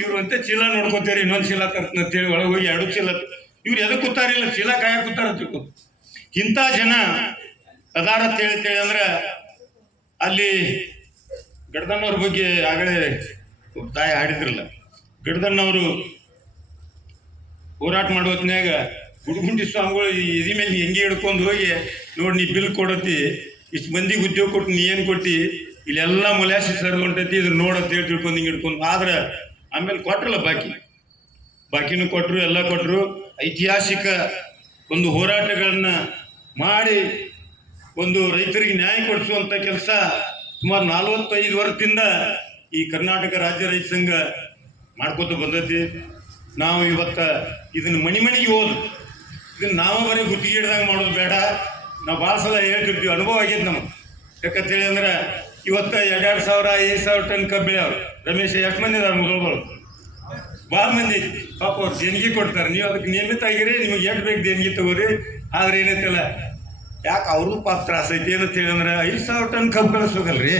ಇವ್ರು ಅಂತ ಚೀಲ ನೋಡ್ಕೋತೀರಿ, ಇನ್ನೊಂದು ಚೀಲ ತರ್ತಂತೇಳಿ ಒಳಗೆ ಹೋಗಿ 2 ಚೀಲ. ಇವ್ರು ಎದಕ್ಕೆ ಕೂತಾರಿಲ್ಲ, ಚೀಲ ಕಾಯ ಕೂತಾರ ತಿಳ್ಕೊ. ಇಂಥ ಜನ ಅದಾರ ಅಂತೇಳಿ ಅಂದ್ರೆ ಅಲ್ಲಿ ಗಡದಣ್ಣವ್ರ ಬಗ್ಗೆ ಆಗಲೇ ತಾಯಿ ಹಾಡಿದ್ರಲ್ಲ. ಗಡದಣ್ಣವರು ಹೋರಾಟ ಮಾಡೋ ಹೊತ್ನ್ಯಾಗ ಗುಡುಗುಂಟಿ ಸ್ವಾಮಿಗಳು ಎದಿ ಮೇಲೆ ಹೆಂಗೆ ಹಿಡ್ಕೊಂಡು ಹೋಗಿ ನೋಡಿ, ನೀ ಬಿಲ್ ಕೊಡತಿ, ಇಷ್ಟು ಮಂದಿಗೆ ಉದ್ಯೋಗ ಕೊಟ್ಟು ನೀ ಏನು ಕೊಟ್ಟಿ, ಇಲ್ಲೆಲ್ಲ ಮೊಲಾಸಿ ಸರ್ದು ಹೊಂಟೈತಿ, ಇದ್ರ ನೋಡಂತ ಹೇಳಿ ತಿಳ್ಕೊಂಡು ಹಿಂಗೆ ಹಿಡ್ಕೊಂಡು. ಆದ್ರೆ ಆಮೇಲೆ ಕೊಟ್ರಲ್ಲ ಬಾಕಿನೂ ಕೊಟ್ಟರು, ಎಲ್ಲ ಕೊಟ್ಟರು. ಐತಿಹಾಸಿಕ ಒಂದು ಹೋರಾಟಗಳನ್ನ ಮಾಡಿ ಒಂದು ರೈತರಿಗೆ ನ್ಯಾಯ ಕೊಡಿಸುವಂಥ ಕೆಲಸ ಸುಮಾರು 45 ವರ್ಷದಿಂದ ಈ ಕರ್ನಾಟಕ ರಾಜ್ಯ ರೈತ ಸಂಘ ಮಾಡ್ಕೋತ ಬಂದೈತಿ. ನಾವು ಇವತ್ತು ಇದನ್ನ ಮನೆಗೆ ಹೋದ್ ಇದನ್ನ ನಾವು ಬರೀ ಗುತ್ತಿಗೆ ಹಿಡ್ದಂಗೆ ಮಾಡೋದು ಬೇಡ. ನಾವು ಭಾಳ ಸಲ ಹೇಳ್ತಿರ್ತೀವಿ, ಅನುಭವ ಆಗೈತೆ ನಮಗೆ. ಯಾಕಂತೇಳಿ ಅಂದ್ರೆ ಇವತ್ತು 2,000 5,000 ಟನ್ ಕಬ್ಬು ಬೆಳೆಯವ್ರು. ರಮೇಶ್ ಎಷ್ಟು ಮಂದಿ ಇದಾರೆ ಮೊದಲು? ಭಾಳ ಮಂದಿ ಐತಿ. ಪಾಪ ಅವ್ರು ದೇಣಿಗೆ ಕೊಡ್ತಾರೆ. ನೀವು ಅದಕ್ಕೆ ನಿಯಮಿತ ಆಗಿರಿ, ನಿಮಗೆ ಎಷ್ಟು ಬೇಕು ದೇಣಿಗೆ ತಗೋರಿ. ಆದ್ರೆ ಏನೈತಲ್ಲ, ಯಾಕೆ ಅವ್ರದ್ದು ಪಾಪ ತ್ರಾಸ ಐತಿ ಏನಂತೇಳಿ ಅಂದ್ರೆ 5,000 ಟನ್ ಕಬ್ಬು ಕಳಿಸ್ಬೇಕಲ್ರಿ.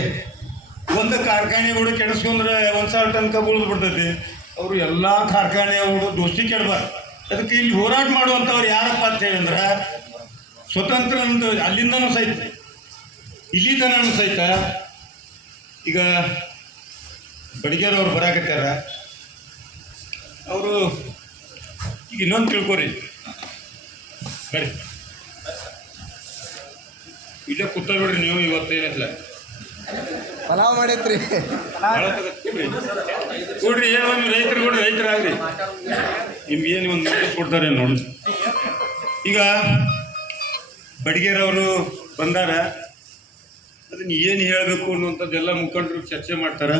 ಒಂದು ಕಾರ್ಖಾನೆಗಳು ಕೆಡಿಸ್ಕೊಂಡ್ರೆ 1,000 ಟನ್ ಕಬ್ಬು ಉಳಿದು ಬಿಡ್ತೈತಿ. ಅವರು ಎಲ್ಲ ಕಾರ್ಖಾನೆ ಅವರು ದೋಸ್ತಿ ಕೆಡಬಾರ್ದು. ಅದಕ್ಕೆ ಇಲ್ಲಿ ಹೋರಾಟ ಮಾಡುವಂಥವ್ರು ಯಾರಪ್ಪ ಅಂತ ಹೇಳಿ ಅಂದ್ರೆ ಸ್ವತಂತ್ರ ಅಲ್ಲಿಂದನೂ ಸಹಿತ ಇಲ್ಲಿ ತನೂ ಸಹಿತ ಈಗ ಬಡಿಗೇರವ್ರು ಬರಾಕತ್ತಾರ. ಅವರು ಈಗ ಇನ್ನೊಂದು ತಿಳ್ಕೊರಿ, ಬರ್ರಿ ಇಲ್ಲೇ ಕೂತ್ಬಿಡ್ರಿ ನೀವು. ಇವತ್ತೇನಿಲ್ಲ ಪಲಾವ್ ಮಾಡೈತ್ರಿ, ಕೊಡ್ರಿ. ಒಂದು ರೈತರು ಕೊಡ್ರಿ, ರೈತರಾಗ್ರಿ, ನಿಮ್ಗೇನು ಒಂದು ನೋಟಿಸ್ ಕೊಡ್ತಾರೆ ನೋಡಿ. ಈಗ ಬಡಿಗೇರವರು ಬಂದಾರ, ಅದನ್ನ ಏನು ಹೇಳಬೇಕು ಅನ್ನುವಂಥದ್ದೆಲ್ಲ ಮುಖಂಡರು ಚರ್ಚೆ ಮಾಡ್ತಾರ.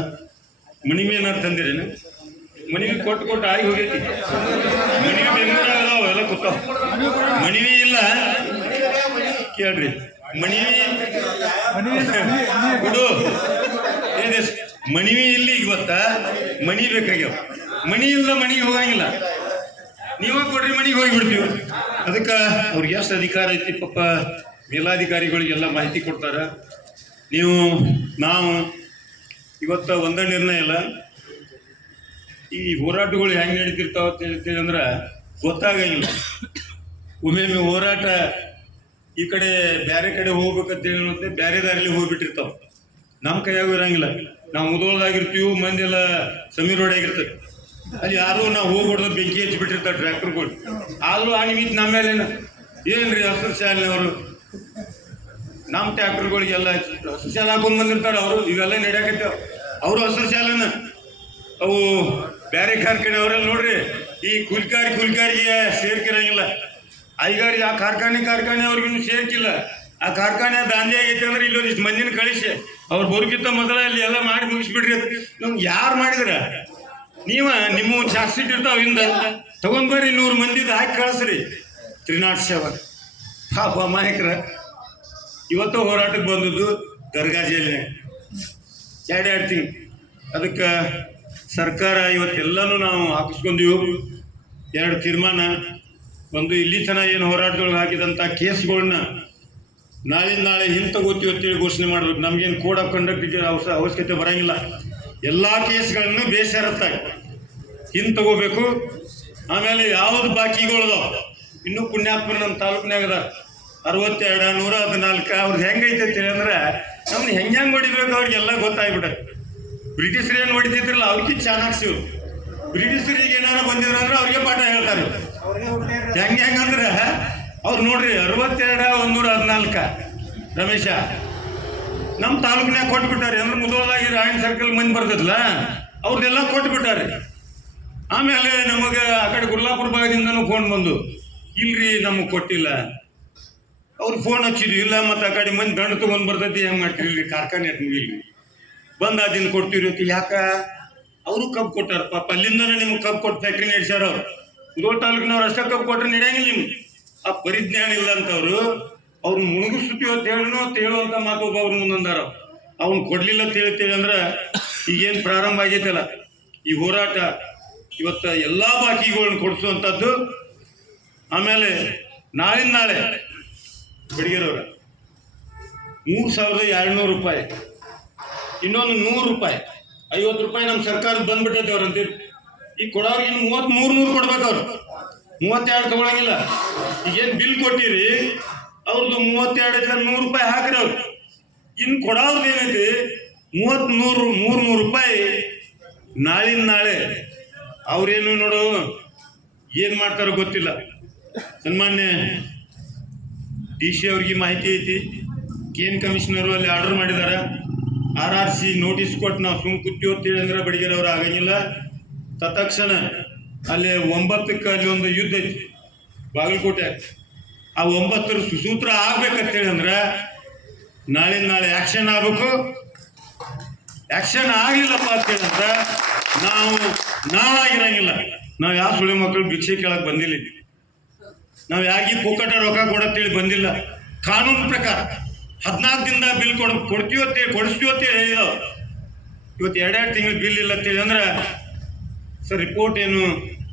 ಮನಿವಿ ಏನಾರು ತಂದಿರೇನು? ಮನಿವಿ ಕೊಟ್ಟು ಆಗಿ ಹೋಗೈತಿ. ಮನಿವಿ ಬೆಂಗಳೂರಾಗ ಅದಾವ, ಎಲ್ಲ ಕೂತಾವ. ಮನಿವಿ ಇಲ್ಲ ಕೇಳ್ರಿ. ಮನಿವಿ ಕೊಡು ಏನಿದೆ, ಮನಿವಿ ಇಲ್ಲಿ ಇವತ್ತ ಮನಿ ಬೇಕಾಗ್ಯಾವ. ಮನಿ ಇಲ್ಲ, ಮನಿಗೆ ಹೋಗಂಗಿಲ್ಲ. ನೀವೇ ಕೊಡ್ರಿ, ಮನಿಗೆ ಹೋಗಿಬಿಡ್ತೀವಿ. ಅದಕ್ಕೆ ಅವ್ರಿಗೆ ಎಷ್ಟು ಅಧಿಕಾರ ಐತಿ ಪಾಪ, ಮೇಲಾಧಿಕಾರಿಗಳಿಗೆಲ್ಲ ಮಾಹಿತಿ ಕೊಡ್ತಾರ. ನಾವು ಇವತ್ತು ಒಂದೇ ನಿರ್ಣಯ ಇಲ್ಲ. ಈ ಹೋರಾಟಗಳು ಹೆಂಗೆ ನಡೀತಿರ್ತಾವ ಅಂತ ಹೇಳ್ತೀವಿ ಅಂದ್ರೆ ಗೊತ್ತಾಗಂಗಿಲ್ಲ. ಒಮ್ಮೆ ಹೋರಾಟ ಈ ಕಡೆ ಬೇರೆ ಕಡೆ ಹೋಗ್ಬೇಕಂತೇಳಿ ಮತ್ತೆ ಬೇರೆ ದಾರಿಲಿ ಹೋಗ್ಬಿಟ್ಟಿರ್ತಾವ. ನಮ್ಮ ಕೈಯಾಗೂ ಇರಂಗಿಲ್ಲ. ನಾವು ಮುದೋಳದಾಗಿರ್ತೀವಿ, ಮಂದಿ ಎಲ್ಲ ಸಮೀರ್ ರೋಡ್ ಆಗಿರ್ತದೆ. ಅಲ್ಲಿ ಯಾರು ನಾವು ಹೋಗ್ಬಿಡ್ದು ಬೆಂಕಿ ಹಚ್ಚಿಬಿಟ್ಟಿರ್ತಾರೆ ಟ್ರ್ಯಾಕ್ಟರ್ಗಳು. ಆದರೂ ಆ ನಿಮಿತ್ತ ನಮ್ಮ ಮೇಲೆ ಏನ್ರಿ ಹಸಿರು ಶಾಲೆನವರು ನಮ್ಮ ಟ್ರ್ಯಾಕ್ಟರ್ಗಳಿಗೆಲ್ಲ ಹಸಿರು ಶಾಲೆ ಹಾಕೊಂಡ್ ಬಂದಿರ್ತಾರೆ. ಅವರು ಇವೆಲ್ಲ ನಡೆಯಕತ್ತೇವ. ಅವರು ಹಸಿರು ಶಾಲೆನ ಅವು ಬೇರೆ ಕಾರ್ಖಾನೆ ಅವರೆಲ್ಲ ನೋಡ್ರಿ, ಈ ಕೂಲಿಕಾರಿಗೆ ಸೇರ್ಕಿರಂಗಿಲ್ಲ. ಐಗಾರಿಗೆ ಆ ಕಾರ್ಖಾನೆ ಅವ್ರಿಗಿನ್ನೂ ಸೇರ್ಕಿಲ್ಲ. ಆ ಕಾರ್ಖಾನೆ ದಾಂಧಿ ಆಗೈತೆ ಅಂದ್ರೆ ಇಲ್ಲೊಂದಿಷ್ಟು ಮಂದಿನ ಕಳಿಸಿ ಅವ್ರು ಬರೋಕ್ಕಿಂತ ಮೊದಲ ಇಲ್ಲಿ ಎಲ್ಲ ಮಾಡಿ ಮುಗಿಸ್ಬಿಡ್ರಿ. ನಮ್ಗೆ ಯಾರು ಮಾಡಿದ್ರ? ನಿಮ್ಮ ಚಾರ್ಜ್ಶೀಟ್ ಇರ್ತಾವ ಹಿಂದ ತಗೊಂಡ್ಬರ್ರಿ, 100 ಮಂದಿದು ಹಾಕಿ ಕಳಿಸ್ರಿ. 307 ಪಾಪ ಅಮಾಯಕರ ಇವತ್ತು ಹೋರಾಟಕ್ಕೆ ಬಂದದ್ದು ದರ್ಗಾ ಜೈಲಿನಾಗ 2 ತಿಂಗಳು. ಅದಕ್ಕೆ ಸರ್ಕಾರ ಇವತ್ತೆಲ್ಲನೂ ನಾವು ಹಾಕಿಸ್ಕೊಂಡಿವು. 2 ತೀರ್ಮಾನ. ಒಂದು ಇಲ್ಲಿ ತನಕ ಏನು ಹೋರಾಟದೊಳಗೆ ಹಾಕಿದಂಥ ಕೇಸ್ಗಳನ್ನ ನಾಳೆ ಹಿಂತಗೋತೀವಿ ಅಂತೇಳಿ ಘೋಷಣೆ ಮಾಡ್ಬೇಕು. ನಮಗೇನು ಕೋಡ್ ಆಫ್ ಕಂಡಕ್ಟ್ಗೆ ಅವಶ್ಯಕತೆ ಬರೋಂಗಿಲ್ಲ. ಎಲ್ಲ ಕೇಸ್ಗಳನ್ನು ಬೇಷರತ್ತಾಗಿ ಹಿಂತಗೋಬೇಕು. ಆಮೇಲೆ ಯಾವುದು ಬಾಕಿಗಳದಾವ ಇನ್ನೂ ಪುಣ್ಯಾತ್ಮರು ನಮ್ಮ ತಾಲೂಕಿನಾಗ ಅದ 62 114 ಅವ್ರಿಗೆ ಹೆಂಗೈತೆ ಅಂತೇಳಿ ಅಂದ್ರೆ ನಮ್ಗೆ ಹೆಂಗೆ ಹೊಡಿಬೇಕು ಅವ್ರಿಗೆಲ್ಲ ಗೊತ್ತಾಗ್ಬಿಟ್ಟೆ. ಬ್ರಿಟಿಷರು ಏನು ಹೊಡಿತಿದ್ರಲ್ಲ ಅವ್ರಿಗೆ ಚಾಣಾಕ್ಷಿ. ಬ್ರಿಟಿಷರಿಗೆ ಏನಾರ ಬಂದಿದ್ರು ಅಂದ್ರೆ ಅವ್ರಿಗೆ ಪಾಠ ಹೇಳ್ತಾರೆ. ಹೆಂಗಂದ್ರೆ ಅವ್ರು ನೋಡ್ರಿ 62 114 ರಮೇಶ ನಮ್ಮ ತಾಲೂಕಿನಾಗ ಕೊಟ್ಬಿಟ್ಟಾರೆ. ಅಂದ್ರೆ ಮುದೋಳದಾಗಿ ರಾಯಣ ಸರ್ಕಲ್ ಮಂದಿ ಬರ್ತದಲ್ಲ ಅವ್ರದ್ದೆಲ್ಲ ಕೊಟ್ಬಿಟ್ಟಾರೆ. ಆಮೇಲೆ ನಮಗೆ ಆ ಕಡೆ ಗುರ್ಲಾಪುರ ಭಾಗದಿಂದನೂ ಫೋನ್ ಬಂದು, ಇಲ್ರಿ ನಮಗೆ ಕೊಟ್ಟಿಲ್ಲ. ಅವ್ರು ಫೋನ್ ಹಚ್ಚಿದ್ವಿ, ಇಲ್ಲ ಮತ್ತು ಆ ಕಡೆ ಮಂದಿ ದಂಡ ತೊಗೊಂಡು ಬರ್ತೈತಿ, ಹೆಂಗೆ ಮಾಡ್ತೀರಿ ಇಲ್ರಿ ಕಾರ್ಖಾನೆ ಮುಗಿಲ್ರಿ ಬಂದು ದಿನ ಕೊಡ್ತೀವಿ ಅಂತ. ಯಾಕ ಅವರು ಕಬ್ಬು ಕೊಟ್ಟಾರ ಪಾಪ, ಅಲ್ಲಿಂದನೇ ನಿಮ್ಗೆ ಕಬ್ಬು ಕೊಟ್ಟು ಫ್ಯಾಕ್ಟ್ರಿ ನಡೆಸ್ಯಾರ. ಅವ್ರು ಮುದೋಳ ತಾಲೂಕಿನವ್ರು ಅಷ್ಟೇ ಕಬ್ಬು ಕೊಟ್ರೆ ನಡೆಯಂಗಿಲ್ಲ. ನಿಮ್ಗೆ ಆ ಪರಿಜ್ಞಾನ ಇಲ್ಲ ಅಂತವ್ರು ಅವ್ರನ್ನ ಮುಳುಗಿಸ್ತೀವಿ ಅಂತ ಹೇಳುವಂತ ಮಾತು ಒಬ್ಬ ಅವ್ರ ಮುಂದಂದಾರ. ಅವ್ನು ಕೊಡ್ಲಿಲ್ಲ ಅಂತೇಳಿ ಅಂದ್ರೆ ಈಗೇನು ಪ್ರಾರಂಭ ಆಗೈತಲ್ಲ ಈ ಹೋರಾಟ, ಇವತ್ತು ಎಲ್ಲ ಬಾಕಿಗಳನ್ನ ಕೊಡಿಸುವಂಥದ್ದು. ಆಮೇಲೆ ನಾಳಿಂದ ನಾಳೆ ಬಡಿಗೆರವ್ರ 3,200 ರೂಪಾಯಿ, ಇನ್ನೊಂದು 100 ರೂಪಾಯಿ, 50 ರೂಪಾಯಿ ನಮ್ಮ ಸರ್ಕಾರದ ಬಂದ್ಬಿಟ್ಟೈತೆ ಅವ್ರಂತ. ಈಗ ಕೊಡೋರ್ಗೆ ಇನ್ನು 33 ಕೊಡ್ಬೇಕು. ಅವ್ರು 32 ತಗೊಳಂಗಿಲ್ಲ. ಈಗೇನು ಬಿಲ್ ಕೊಟ್ಟಿರಿ ಅವ್ರದ್ದು 32 100 ರೂಪಾಯಿ ಹಾಕ್ರಿ. ಅವ್ರು ಇನ್ನು ಕೊಡೋರ್ದು ಏನೈತಿ 300 ರೂಪಾಯಿ. ನಾಳಿಂದ ನಾಳೆ ಅವ್ರೇನು ನೋಡು ಏನು ಮಾಡ್ತಾರೋ ಗೊತ್ತಿಲ್ಲ. ಸನ್ಮಾನ್ಯ DC ಅವ್ರಿಗೆ ಮಾಹಿತಿ ಐತಿ, KM ಕಮಿಷನರು ಅಲ್ಲಿ ಆರ್ಡರ್ ಮಾಡಿದ್ದಾರೆ. RRC ನೋಟಿಸ್ ಕೊಟ್ಟು ನಾವು ಸುಮ್ ಕೂತೀವಿ ಅಂತೇಳಿ ಅಂದ್ರೆ ಬಡಿಗೆರವ್ರು ಆಗಂಗಿಲ್ಲ. ತತ್ಕ್ಷಣ ಅಲ್ಲಿ 9ಕ್ಕೆ ಅಲ್ಲಿ ಒಂದು ಯುದ್ಧ ಐತಿ ಬಾಗಲಕೋಟೆ. ಆ 9 ಸುಸೂತ್ರ ಆಗ್ಬೇಕಂತೇಳಿ ಅಂದ್ರೆ ನಾಳಿಂದ ನಾಳೆ ಆ್ಯಕ್ಷನ್ ಆಗ್ಬೇಕು. ಆ್ಯಕ್ಷನ್ ಆಗಲಿಲ್ಲಪ್ಪ ಅಂತೇಳಂದ್ರೆ ನಾವಾಗಿರಂಗಿಲ್ಲ. ನಾವು ಯಾವ ಸುಳಿ ಮಕ್ಕಳು ಭಿಕ್ಷೆ ಕೇಳಕ್ಕೆ ಬಂದಿಲ್ಲ. ನಾವು ಯಾಕೆ ಪುಕ್ಕಟ ರೊಕ್ಕ ಕೊಡತ್ತೇಳಿ ಬಂದಿಲ್ಲ. ಕಾನೂನು ಪ್ರಕಾರ 14 ದಿನದ ಬಿಲ್ ಕೊಡಿಸ್ತೀವಿ ಅಂತೇಳಿ ಹೇಳಿದ. ಇವತ್ತು 2 ತಿಂಗಳು ಬಿಲ್ ಇಲ್ಲ ಅಂತೇಳಿ ಅಂದ್ರೆ ಸರ್ ರಿಪೋರ್ಟ್ ಏನು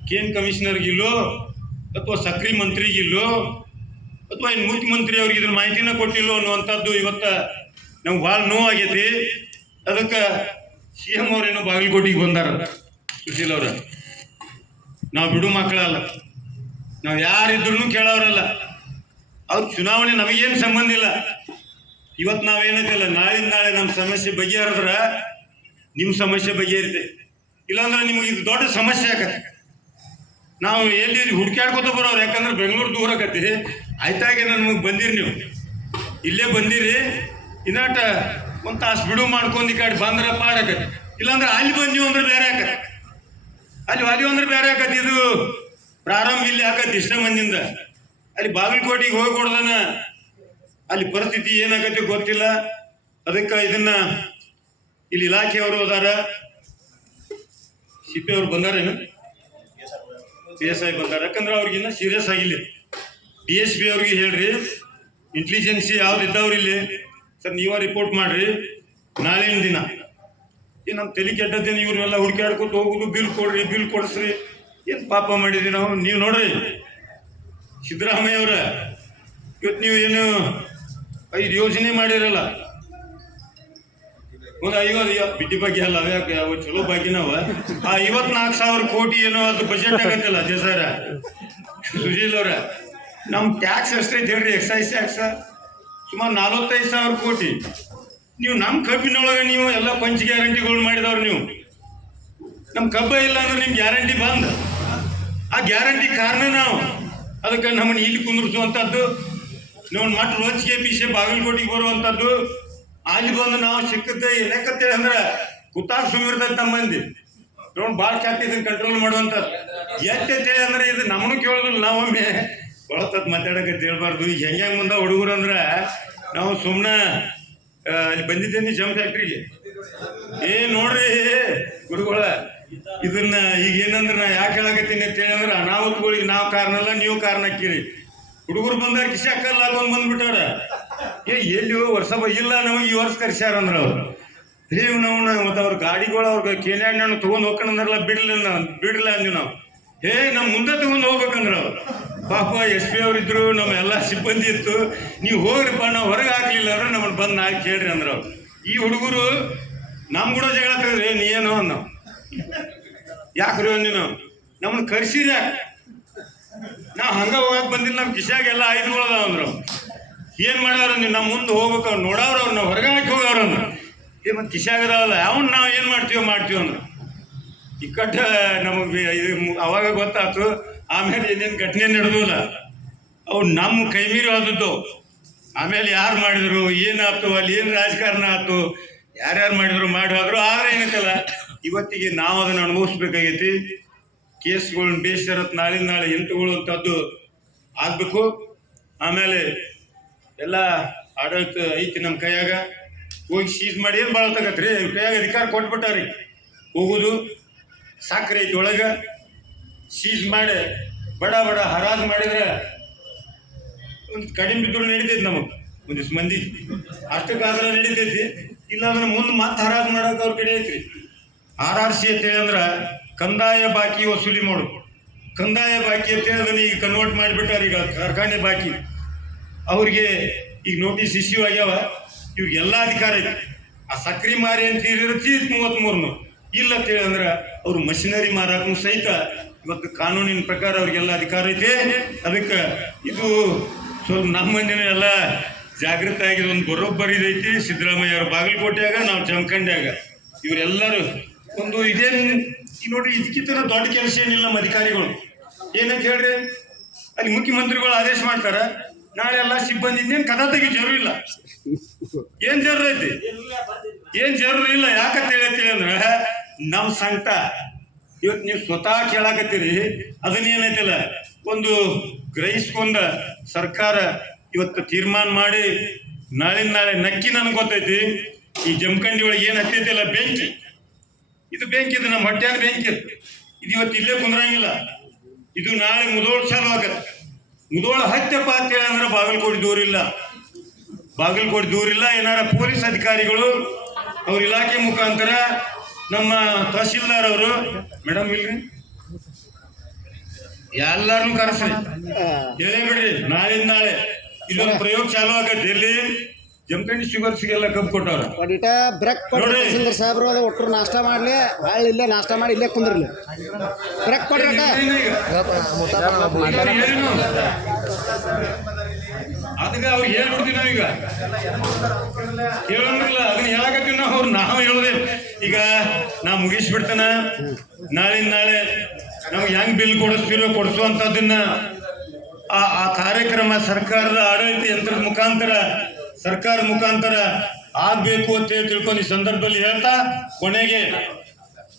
KM ಕಮಿಷನರ್ಗಿಲ್ಲೋ ಅಥವಾ ಸಕ್ರಿ ಮಂತ್ರಿಗಿಲ್ಲೋ ಅಥವಾ ಇನ್ನು ಮುಖ್ಯಮಂತ್ರಿ ಅವ್ರಿಗೆ ಇದ್ರ ಮಾಹಿತಿನ ಕೊಟ್ಟಿಲ್ಲೋ ಅನ್ನುವಂಥದ್ದು ಇವತ್ತು ನಮ್ಗೆ ಭಾಳ ನೋವಾಗೈತಿ. ಅದಕ್ಕೆ CM ಅವ್ರೇನೋ ಬಾಗಲಕೋಟೆಗೆ ಬಂದಾರ. ಸುಶೀಲ್ ಅವ್ರ ನಾವು ಬಿಡು ಮಕ್ಕಳಲ್ಲ, ನಾವು ಯಾರಿದ್ರು ಕೇಳೋರಲ್ಲ. ಅವ್ರ ಚುನಾವಣೆ ನಮಗೇನು ಸಂಬಂಧ ಇಲ್ಲ. ಇವತ್ತು ನಾವೇನೈತಿಲ್ಲ, ನಾಳಿಂದ ನಾಳೆ ನಮ್ಮ ಸಮಸ್ಯೆ ಬಗೆಹರಿದ್ರೆ ನಿಮ್ಮ ಸಮಸ್ಯೆ ಬಗೆಹರಿತೆ. ಇಲ್ಲಾಂದ್ರೆ ನಿಮ್ಗೆ ಇದು ದೊಡ್ಡ ಸಮಸ್ಯೆ ಆಗತ್ತೆ. ನಾವು ಎಲ್ಲಿ ಹುಡ್ಕ್ಯಾಡ್ಕೊತ ಬರೋರು, ಯಾಕಂದ್ರೆ ಬೆಂಗಳೂರು ದೂರ ಆಗತ್ತಿ. ಆಯ್ತಾಗೆ ನಮಗೆ ಬಂದಿರಿ, ನೀವು ಇಲ್ಲೇ ಬಂದಿರಿ, ಇನ್ನಾಟ ಒಂದು ತಾಸು ಬಿಡು ಮಾಡ್ಕೊಂಡು ಈ ಕಡೆ ಬಂದ್ರೆ ಪಾಡಕತ್ತೆ. ಇಲ್ಲಾಂದ್ರೆ ಅಲ್ಲಿ ಬಂದೀವಿ ಅಂದ್ರೆ ಬೇರೆ ಆಕತ್ತೆ, ಅಲ್ಲಿ ವಾದೀವಿ ಅಂದ್ರೆ ಬೇರೆ ಆಕತ್ತೆ. ಇದು ಪ್ರಾರಂಭ ಇಲ್ಲಿ ಆಕತ್ತೆ ಇಷ್ಟ ಮಂದಿಯಿಂದ. ಅಲ್ಲಿ ಬಾಗಲಕೋಟೆಗೆ ಹೋಗಿ ಕೊಡ್ದನ ಅಲ್ಲಿ ಪರಿಸ್ಥಿತಿ ಏನಾಗತ್ತೆ ಗೊತ್ತಿಲ್ಲ. ಅದಕ್ಕೆ ಇದನ್ನ ಇಲ್ಲಿ ಇಲಾಖೆಯವರು ಅದಾರ, CP ಅವ್ರು ಬಂದಾರೇನು, PSI ಬಂದಾರ. ಯಾಕಂದ್ರೆ ಅವ್ರಿಗಿನ್ನ ಸೀರಿಯಸ್ ಆಗಿಲ್ಲ. DSP ಅವ್ರಿಗೆ ಹೇಳ್ರಿ, ಇಂಟೆಲಿಜೆನ್ಸಿ ಯಾವ್ದು ಇದ್ದವ್ರು ಇಲ್ಲಿ ಸರ್ ನೀವ ರಿಪೋರ್ಟ್ ಮಾಡ್ರಿ. ನಾಳಿನ ದಿನ ನಮ್ಮ ತಲೆ ಕೆಟ್ಟದ್ದೇನೆ, ಇವ್ರನ್ನೆಲ್ಲ ಹುಡುಕಾಡ್ಕೊತ ಹೋಗುದು, ಬಿಲ್ ಕೊಡ್ರಿ, ಬಿಲ್ ಕೊಡಿಸ್ರಿ. ಏನು ಪಾಪ ಮಾಡಿದ್ರಿ ನಾವು. ನೀವು ನೋಡ್ರಿ ಸಿದ್ದರಾಮಯ್ಯ ಅವ್ರ ಇವತ್ತು ನೀವು ಏನು 5 ಯೋಜನೆ ಮಾಡಿರಲ್ಲ, ಒಂದು 50 ಬಿಡ್ಡಿ ಬಗ್ಗೆ ಅಲ್ಲ, ಅವ್ಯಾಕೆ ಅವು ಚಲೋ ಬಗ್ಗೆ ನಾವು 54,000 ಕೋಟಿ ಏನೋ ಅದು ಬಜೆಟ್ ಆಗತ್ತಲ್ಲ ಸರ್ ಸುಶೀಲ್ ಅವ್ರ. ನಮ್ಮ ಟ್ಯಾಕ್ಸ್ ಎಷ್ಟೈತೆ ಹೇಳ್ರಿ, ಎಕ್ಸೈಸ್ ಟ್ಯಾಕ್ಸ್ ಸುಮಾರು 45,000 ಕೋಟಿ. ನೀವು ನಮ್ಮ ಕಬ್ಬಿನೊಳಗೆ ನೀವು ಎಲ್ಲ ಪಂಚ ಗ್ಯಾರಂಟಿಗಳು ಮಾಡಿದವ್ರು. ನೀವು ನಮ್ಮ ಕಬ್ಬ ಇಲ್ಲ ಅಂದ್ರೆ ನಿಮ್ ಗ್ಯಾರಂಟಿ ಬಂದ್. ಆ ಗ್ಯಾರಂಟಿ ಕಾರಣ ನಾವು ಅದಕ್ಕೆ ನಮ್ಮನ್ನು ಇಲ್ಲಿ ಕುಂದಿರಿಸುವಂಥದ್ದು, ನಮ್ಮ ಮಠ ರೋಚಿಗೆ ಪೀಸೆ ಬಾಗಲಕೋಟೆಗೆ ಬರುವಂಥದ್ದು. ಅಲ್ಲಿ ಬಂದು ನಾವು ಸಿಕ್ಕತ್ತೆ ಏನಕ್ಕತ್ತೇಳಿ ಅಂದ್ರೆ ಕುತ್ತಾಗ ಸುಮಿರ್ತೈತೆ ನಮ್ಮ ಮಂದಿ ನೋಡಿ ಭಾಳ ಚಾಕ್ತಿ ಇದನ್ನು ಕಂಟ್ರೋಲ್ ಮಾಡುವಂಥದ್ದು. ಎತ್ತೇಳಿ ಅಂದ್ರೆ ಇದು ನಮ್ಮನ್ನು ಕೇಳೋದಿಲ್ಲ. ನಾವೊಮ್ಮೆ ಒಳತತ್ ಮಾತಾಡಕತ್ತೆ ಹೇಳ್ಬಾರ್ದು. ಈಗ ಹೆಂಗೆ ಮುಂದೆ ಹುಡುಗರು ಅಂದ್ರೆ ನಾವು ಸುಮ್ಮನೆ ಅಲ್ಲಿ ಬಂದಿದ್ದೇನೆ ಜಮ್ ಫ್ಯಾಕ್ಟ್ರಿಗೆ. ನೋಡ್ರಿ ಗುರುಗಳ, ಇದನ್ನ ಈಗ ಏನಂದ್ರೆ ನಾ ಯಾಕೆ ಹೇಳಕತ್ತೀನಿ ಅಂತೇಳಿ ಅಂದ್ರೆ ಅನಾಹುತಗಳಿಗೆ ನಾವು ಕಾರಣ ಅಲ್ಲ, ನೀವು ಕಾರಣ ಹಾಕಿರಿ. ಹುಡುಗರು ಬಂದಾಗ ಕಿಶಾಕಲ್ಲ ಹಾಕೊಂಡ್ ಬಂದ್ಬಿಟ್ಟಾರ. ಎಲ್ಲಿ ವರ್ಷ ಇಲ್ಲ ನಮಗೆ ಈ ವರ್ಷ ಕರ್ಸ್ಯಾರ ಅಂದ್ರೆ ಅವ್ರು ನಾವು ಮತ್ತೆ ಅವ್ರ ಗಾಡಿಗಳು ಅವ್ರ ಕೇನ್ಯಾಗ ನಾನು ತೊಗೊಂಡು ಹೋಗ್ಕೊಂಡ್ರಲ್ಲ, ಬಿಡ್ಲಿಲ್ಲ ಅಂದ್ವಿ ನಾವು. ನಮ್ಮ ಮುಂದೆ ತೊಗೊಂಡು ಹೋಗ್ಬೇಕಂದ್ರೆ ಅವ್ರು ಪಾಪ SP ಅವ್ರಿದ್ರು, ನಮ್ಮ ಎಲ್ಲ ಸಿಬ್ಬಂದಿ ಇತ್ತು. ನೀವು ಹೋಗ್ರಿಪ್ಪ, ನಾವು ಹೊರಗೆ ಹಾಕ್ಲಿಲ್ಲ ಅಂದ್ರೆ ನಮ್ಮನ್ನು ಬಂದು ನಾಳೆ ಕೇಳ್ರಿ ಅಂದ್ರೆ ಅವ್ರು. ಈ ಹುಡುಗರು ನಮ್ಮ ಕೂಡ ಜಗಳ ತೆಗೆದ್ರಿ, ನೀ ಏನೋ ನಾವು ಯಾಕ್ರಿ ನೀನು ನಮ್ಮನ್ನು ಕರ್ಸಿರಿ, ನಾವು ಹಂಗ ಹೋಗಕ್ಕೆ ಬಂದಿಲ್ಲ. ನಮ್ಮ ಕಿಶಾಗೆಲ್ಲ ಆಯುಧಗಳದಾವ ಅಂದ್ರು. ಏನು ಮಾಡ್ಯಾರ ನೀವು ನಮ್ಮ ಮುಂದೆ ಹೋಗ್ಬೇಕು, ಅವ್ರು ನೋಡವ್ರು, ಅವ್ರು ನಾವು ಹೊರಗೆ ಹಾಕಿ ಹೋಗವ್ರು ಅಂದ್ರೆ ಮತ್ತು ಕಿಶಾಗದಾವಲ್ಲ ಅವನ್ನ ನಾವು ಏನು ಮಾಡ್ತೀವಿ ಅಂದ್ರೆ ಇಕ್ಕಟ್ಟ ನಮಗೆ ಇದು ಅವಾಗ ಗೊತ್ತಾಯ್ತು. ಆಮೇಲೆ ಏನೇನು ಘಟನೆ ನಡೆದಿಲ್ಲ ಅವು ನಮ್ಮ ಕೈ ಮೀರಿ ಹೋದದ್ದು. ಆಮೇಲೆ ಯಾರು ಮಾಡಿದ್ರು ಏನಾಯ್ತು ಅಲ್ಲಿ ಏನು ರಾಜಕಾರಣ ಆಯ್ತು ಯಾರ್ಯಾರು ಮಾಡಿದ್ರು ಮಾಡಿ ಹೋದ್ರು ಆದ್ರೆ ಏನಕ್ಕಲ್ಲ ಇವತ್ತಿಗೆ ನಾವು ಅದನ್ನು ಅನುಭವಿಸ್ಬೇಕಾಗೈತಿ. ಕೇಸ್ಗಳನ್ನ ಬೇಸರತ್ ನಾಳೆ ಎಂಟುಗಳು ಅಂತದ್ದು ಆಗ್ಬೇಕು. ಆಮೇಲೆ ಎಲ್ಲ ಆಡಳಿತ ಐತಿ ನಮ್ಮ ಕೈಯಾಗ, ಹೋಗಿ ಸೀಸ್ ಮಾಡಿ ಏನು ಭಾಳ ತಗತ್ರಿ ಕೈಯಾಗ ಅಧಿಕಾರ ಕೊಟ್ಬಿಟ್ಟಾರಿ. ಹೋಗುದು ಸಾಕ್ರೆ ಐತಿ ಒಳಗೆ ಸೀಸ್ ಮಾಡಿ ಬಡ ಹರಾಜು ಮಾಡಿದ್ರೆ ಒಂದು ಕಡಿಮೆ ಬಿದ್ದರೂ ನಡೀತೈತಿ. ನಮಗೆ ಒಂದಿಷ್ಟು ಮಂದಿ ಅಷ್ಟಕ್ಕಾದ್ರೆ ನಡೀತೈತಿ. ಇಲ್ಲಾಂದ್ರೆ ಮುಂದೆ ಮತ್ತೆ ಹರಾಜು ಮಾಡೋಕೆ ಅವ್ರ ಕಡೆ ಐತ್ರಿ. RRC ಅಂತೇಳಿ ಅಂದ್ರೆ ಕಂದಾಯ ಬಾಕಿ ವಸೂಲಿ ಮಾಡು. ಕಂದಾಯ ಬಾಕಿ ಅಂತೇಳಿ ಅದನ್ನ ಈಗ ಕನ್ವರ್ಟ್ ಮಾಡಿಬಿಟ್ಟಾರ. ಈಗ ಕಾರ್ಖಾನೆ ಬಾಕಿ ಅವ್ರಿಗೆ ಈಗ ನೋಟಿಸ್ ಇಶ್ಯೂ ಆಗ್ಯಾವ. ಇವ್ರಿಗೆಲ್ಲ ಅಧಿಕಾರ ಐತಿ. ಆ ಸಕ್ರಿ ಮಾರಿ ಅಂತ ಹೇಳಿದ್ರೆ 33 ಇಲ್ಲ ಅಂತೇಳಿ ಅಂದ್ರೆ ಅವ್ರು ಮಷಿನರಿ ಮಾರಾಕೂ ಸಹಿತ ಇವತ್ತು ಕಾನೂನಿನ ಪ್ರಕಾರ ಅವ್ರಿಗೆಲ್ಲ ಅಧಿಕಾರ ಐತಿ. ಅದಕ್ಕೆ ಇದು ಸ್ವಲ್ಪ ನಮ್ಮ ಮಂದಿನ ಎಲ್ಲ ಜಾಗೃತ ಆಗಿದೆ. ಒಂದು ಬರೋಬ್ಬರಿ ಇದೈತಿ. ಸಿದ್ದರಾಮಯ್ಯ ಅವ್ರ ಬಾಗಲಕೋಟೆಯಾಗ, ನಾವು ಜಮಖಂಡ್ಯಾಗ, ಇವರೆಲ್ಲರೂ ಒಂದು ಇದೇನು ಈಗ ನೋಡ್ರಿ, ಇದಕ್ಕಿಂತ ದೊಡ್ಡ ಕೆಲಸ ಏನಿಲ್ಲ ನಮ್ಮ ಅಧಿಕಾರಿಗಳು. ಏನಂತ ಹೇಳ್ರಿ, ಅಲ್ಲಿ ಮುಖ್ಯಮಂತ್ರಿಗಳು ಆದೇಶ ಮಾಡ್ತಾರ, ನಾಳೆ ಎಲ್ಲ ಸಿಬ್ಬಂದಿ ಇನ್ನೇನು ಕದ ತೆಗಿ ಜರು ಇಲ್ಲ. ಏನ್ ಜರು ಐತಿ? ಏನ್ ಜರು ಇಲ್ಲ. ಯಾಕಂತ ಹೇಳತ್ತೀವಿ ಅಂದ್ರೆ ನಮ್ಮ ಸಂಕಟ ಇವತ್ತು ನೀವು ಸ್ವತಃ ಕೇಳಾಕತ್ತೀರಿ. ಅದನ್ನೇನೈತಿಲ್ಲ ಒಂದು ಗ್ರಹಿಸ್ಕೊಂಡ ಸರ್ಕಾರ ಇವತ್ತು ತೀರ್ಮಾನ ಮಾಡಿ ನಾಳೆ ನಕ್ಕಿ ನನಗೆ ಗೊತ್ತೈತಿ. ಈ ಜಮಖಂಡಿ ಒಳಗೆ ಏನು ಹತ್ತೈತಿಲ್ಲ ಬೆಂಕಿ, ಇದು ಬೆಂಕಿ, ಇದು ನಮ್ಮ ಹೊಟ್ಯಾಗ ಬೆಂಕಿ. ಇದು ಇವತ್ತು ಇಲ್ಲೇ ಕುಂದ್ರಂಗಿಲ್ಲ. ಇದು ನಾಳೆ ಮುದೋಳ ಚಾಲು ಆಗತ್ತೆ. ಮುದೋಳ ಹತ್ಯಪ್ಪ ಅಂತ ಹೇಳಿ ಅಂದ್ರೆ ಬಾಗಲಕೋಟೆ ದೂರ ಇಲ್ಲ. ಏನಾರ ಪೊಲೀಸ್ ಅಧಿಕಾರಿಗಳು ಅವ್ರ ಇಲಾಖೆ ಮುಖಾಂತರ ನಮ್ಮ ತಹಶೀಲ್ದಾರ್ ಅವರು ಮೇಡಮ್ ಇಲ್ರಿ ಎಲ್ಲಾರನು ಕರೆಸ್ರಿ, ಹೇಳೇ ಬಿಡ್ರಿ. ನಾಳೆ ಇದೊಂದು ಪ್ರಯೋಗ ಚಾಲು ಆಗತ್ತೆ. ಎಲ್ಲಿ ಜಮಖಂಡಿ ಶುಗರ್ಸ್ಗೆಲ್ಲ ಕಬ್ಬು ಕೊಟ್ಟವ್ರ ಬ್ರೇಕ್ ಕೊಡ್ರಿ ಸಾಹೇಬ್ರು. ಒಟ್ಟರು ನಾಷ್ಟ ಮಾಡ್ಲಿ, ಭಾಳ ಇಲ್ಲೇ ನಾಷ್ಟ ಮಾಡಿ ಇಲ್ಲೇ ಕುಂದ್ರಲಿ. ಬ್ರೇಕ್ ಕೊಡ್ರಿ. ಅದಕ್ಕೆ ಅವ್ರು ಹೇಳ್ಬಿಡ್ತೀವಿ ನಾವೀಗ, ಹೇಳಂಗಿಲ್ಲ. ಅದನ್ನ ಹೇಳಕತ್ತೀವಿ ನಾವು ಹೇಳೋದೇ. ಈಗ ನಾ ಮುಗಿಸ್ಬಿಡ್ತಾನ. ನಾಳೆ ನಮ್ಗೆ ಹೆಂಗ್ ಬಿಲ್ ಕೊಡಿಸುವಂಥದ್ದನ್ನ ಆ ಕಾರ್ಯಕ್ರಮ ಸರ್ಕಾರದ ಆಡಳಿತ ಯಂತ್ರದ ಮುಖಾಂತರ, ಸರ್ಕಾರ ಮುಖಾಂತರ ಆಗ್ಬೇಕು ಅಂತ ಹೇಳಿ ತಿಳ್ಕೊಂಡು ಈ ಸಂದರ್ಭದಲ್ಲಿ ಹೇಳ್ತಾ, ಕೊನೆಗೆ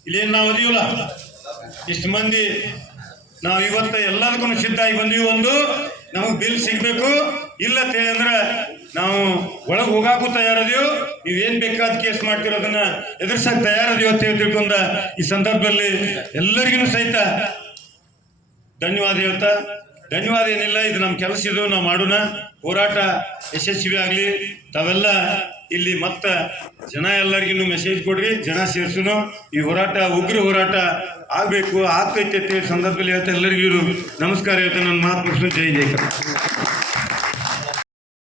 ಇಲ್ಲೇನು ನಾವು ಅದೀವಲ್ಲ ಇಷ್ಟು ಮಂದಿ ನಾವು ಇವತ್ತು ಎಲ್ಲದಕ್ಕೂ ಸಿದ್ಧ ಆಗಿ ಬಂದೀವಿ. ಒಂದು ನಮಗೆ ಬಿಲ್ ಸಿಗ್ಬೇಕು. ಇಲ್ಲ ಅಂತ ಹೇಳಿದ್ರೆ ನಾವು ಒಳಗೆ ಹೋಗಾಕು ತಯಾರದೀವಿ. ನೀವೇನ್ ಬೇಕಾದ ಕೇಸ್ ಮಾಡ್ತಿರೋದನ್ನ ಎದುರ್ಸಕ್ ತಯಾರದೀವಿ ಅಂತ ಹೇಳಿ ತಿಳ್ಕೊಂಡ ಈ ಸಂದರ್ಭದಲ್ಲಿ ಎಲ್ಲರಿಗೂ ಸಹಿತ ಧನ್ಯವಾದ ಹೇಳ್ತಾ, ಧನ್ಯವಾದ ಏನಿಲ್ಲ, ಇದು ನಮ್ಮ ಕೆಲಸ, ಇದು ನಾವು ಮಾಡೋಣ. ಹೋರಾಟ ಯಶಸ್ವಿ ಆಗಲಿ. ತಾವೆಲ್ಲ ಇಲ್ಲಿ ಮತ್ತ ಜನ ಎಲ್ಲರಿಗೂ ಮೆಸೇಜ್ ಕೊಡ್ರಿ, ಜನ ಸೇರ್ಸುನು. ಈ ಹೋರಾಟ ಉಗ್ರ ಹೋರಾಟ ಆಗ್ಬೇಕು, ಆಗ್ತೈತೆ ಸಂದರ್ಭದಲ್ಲಿ ಹೇಳ್ತಾ ಎಲ್ಲರಿಗೂ ನಮಸ್ಕಾರ ಹೇಳ್ತಾ ನನ್ನ ಮಾತು ಮುಗಿಸ್ತು. ಜೈ ಜೈ ಕರ್ನಾಟಕ.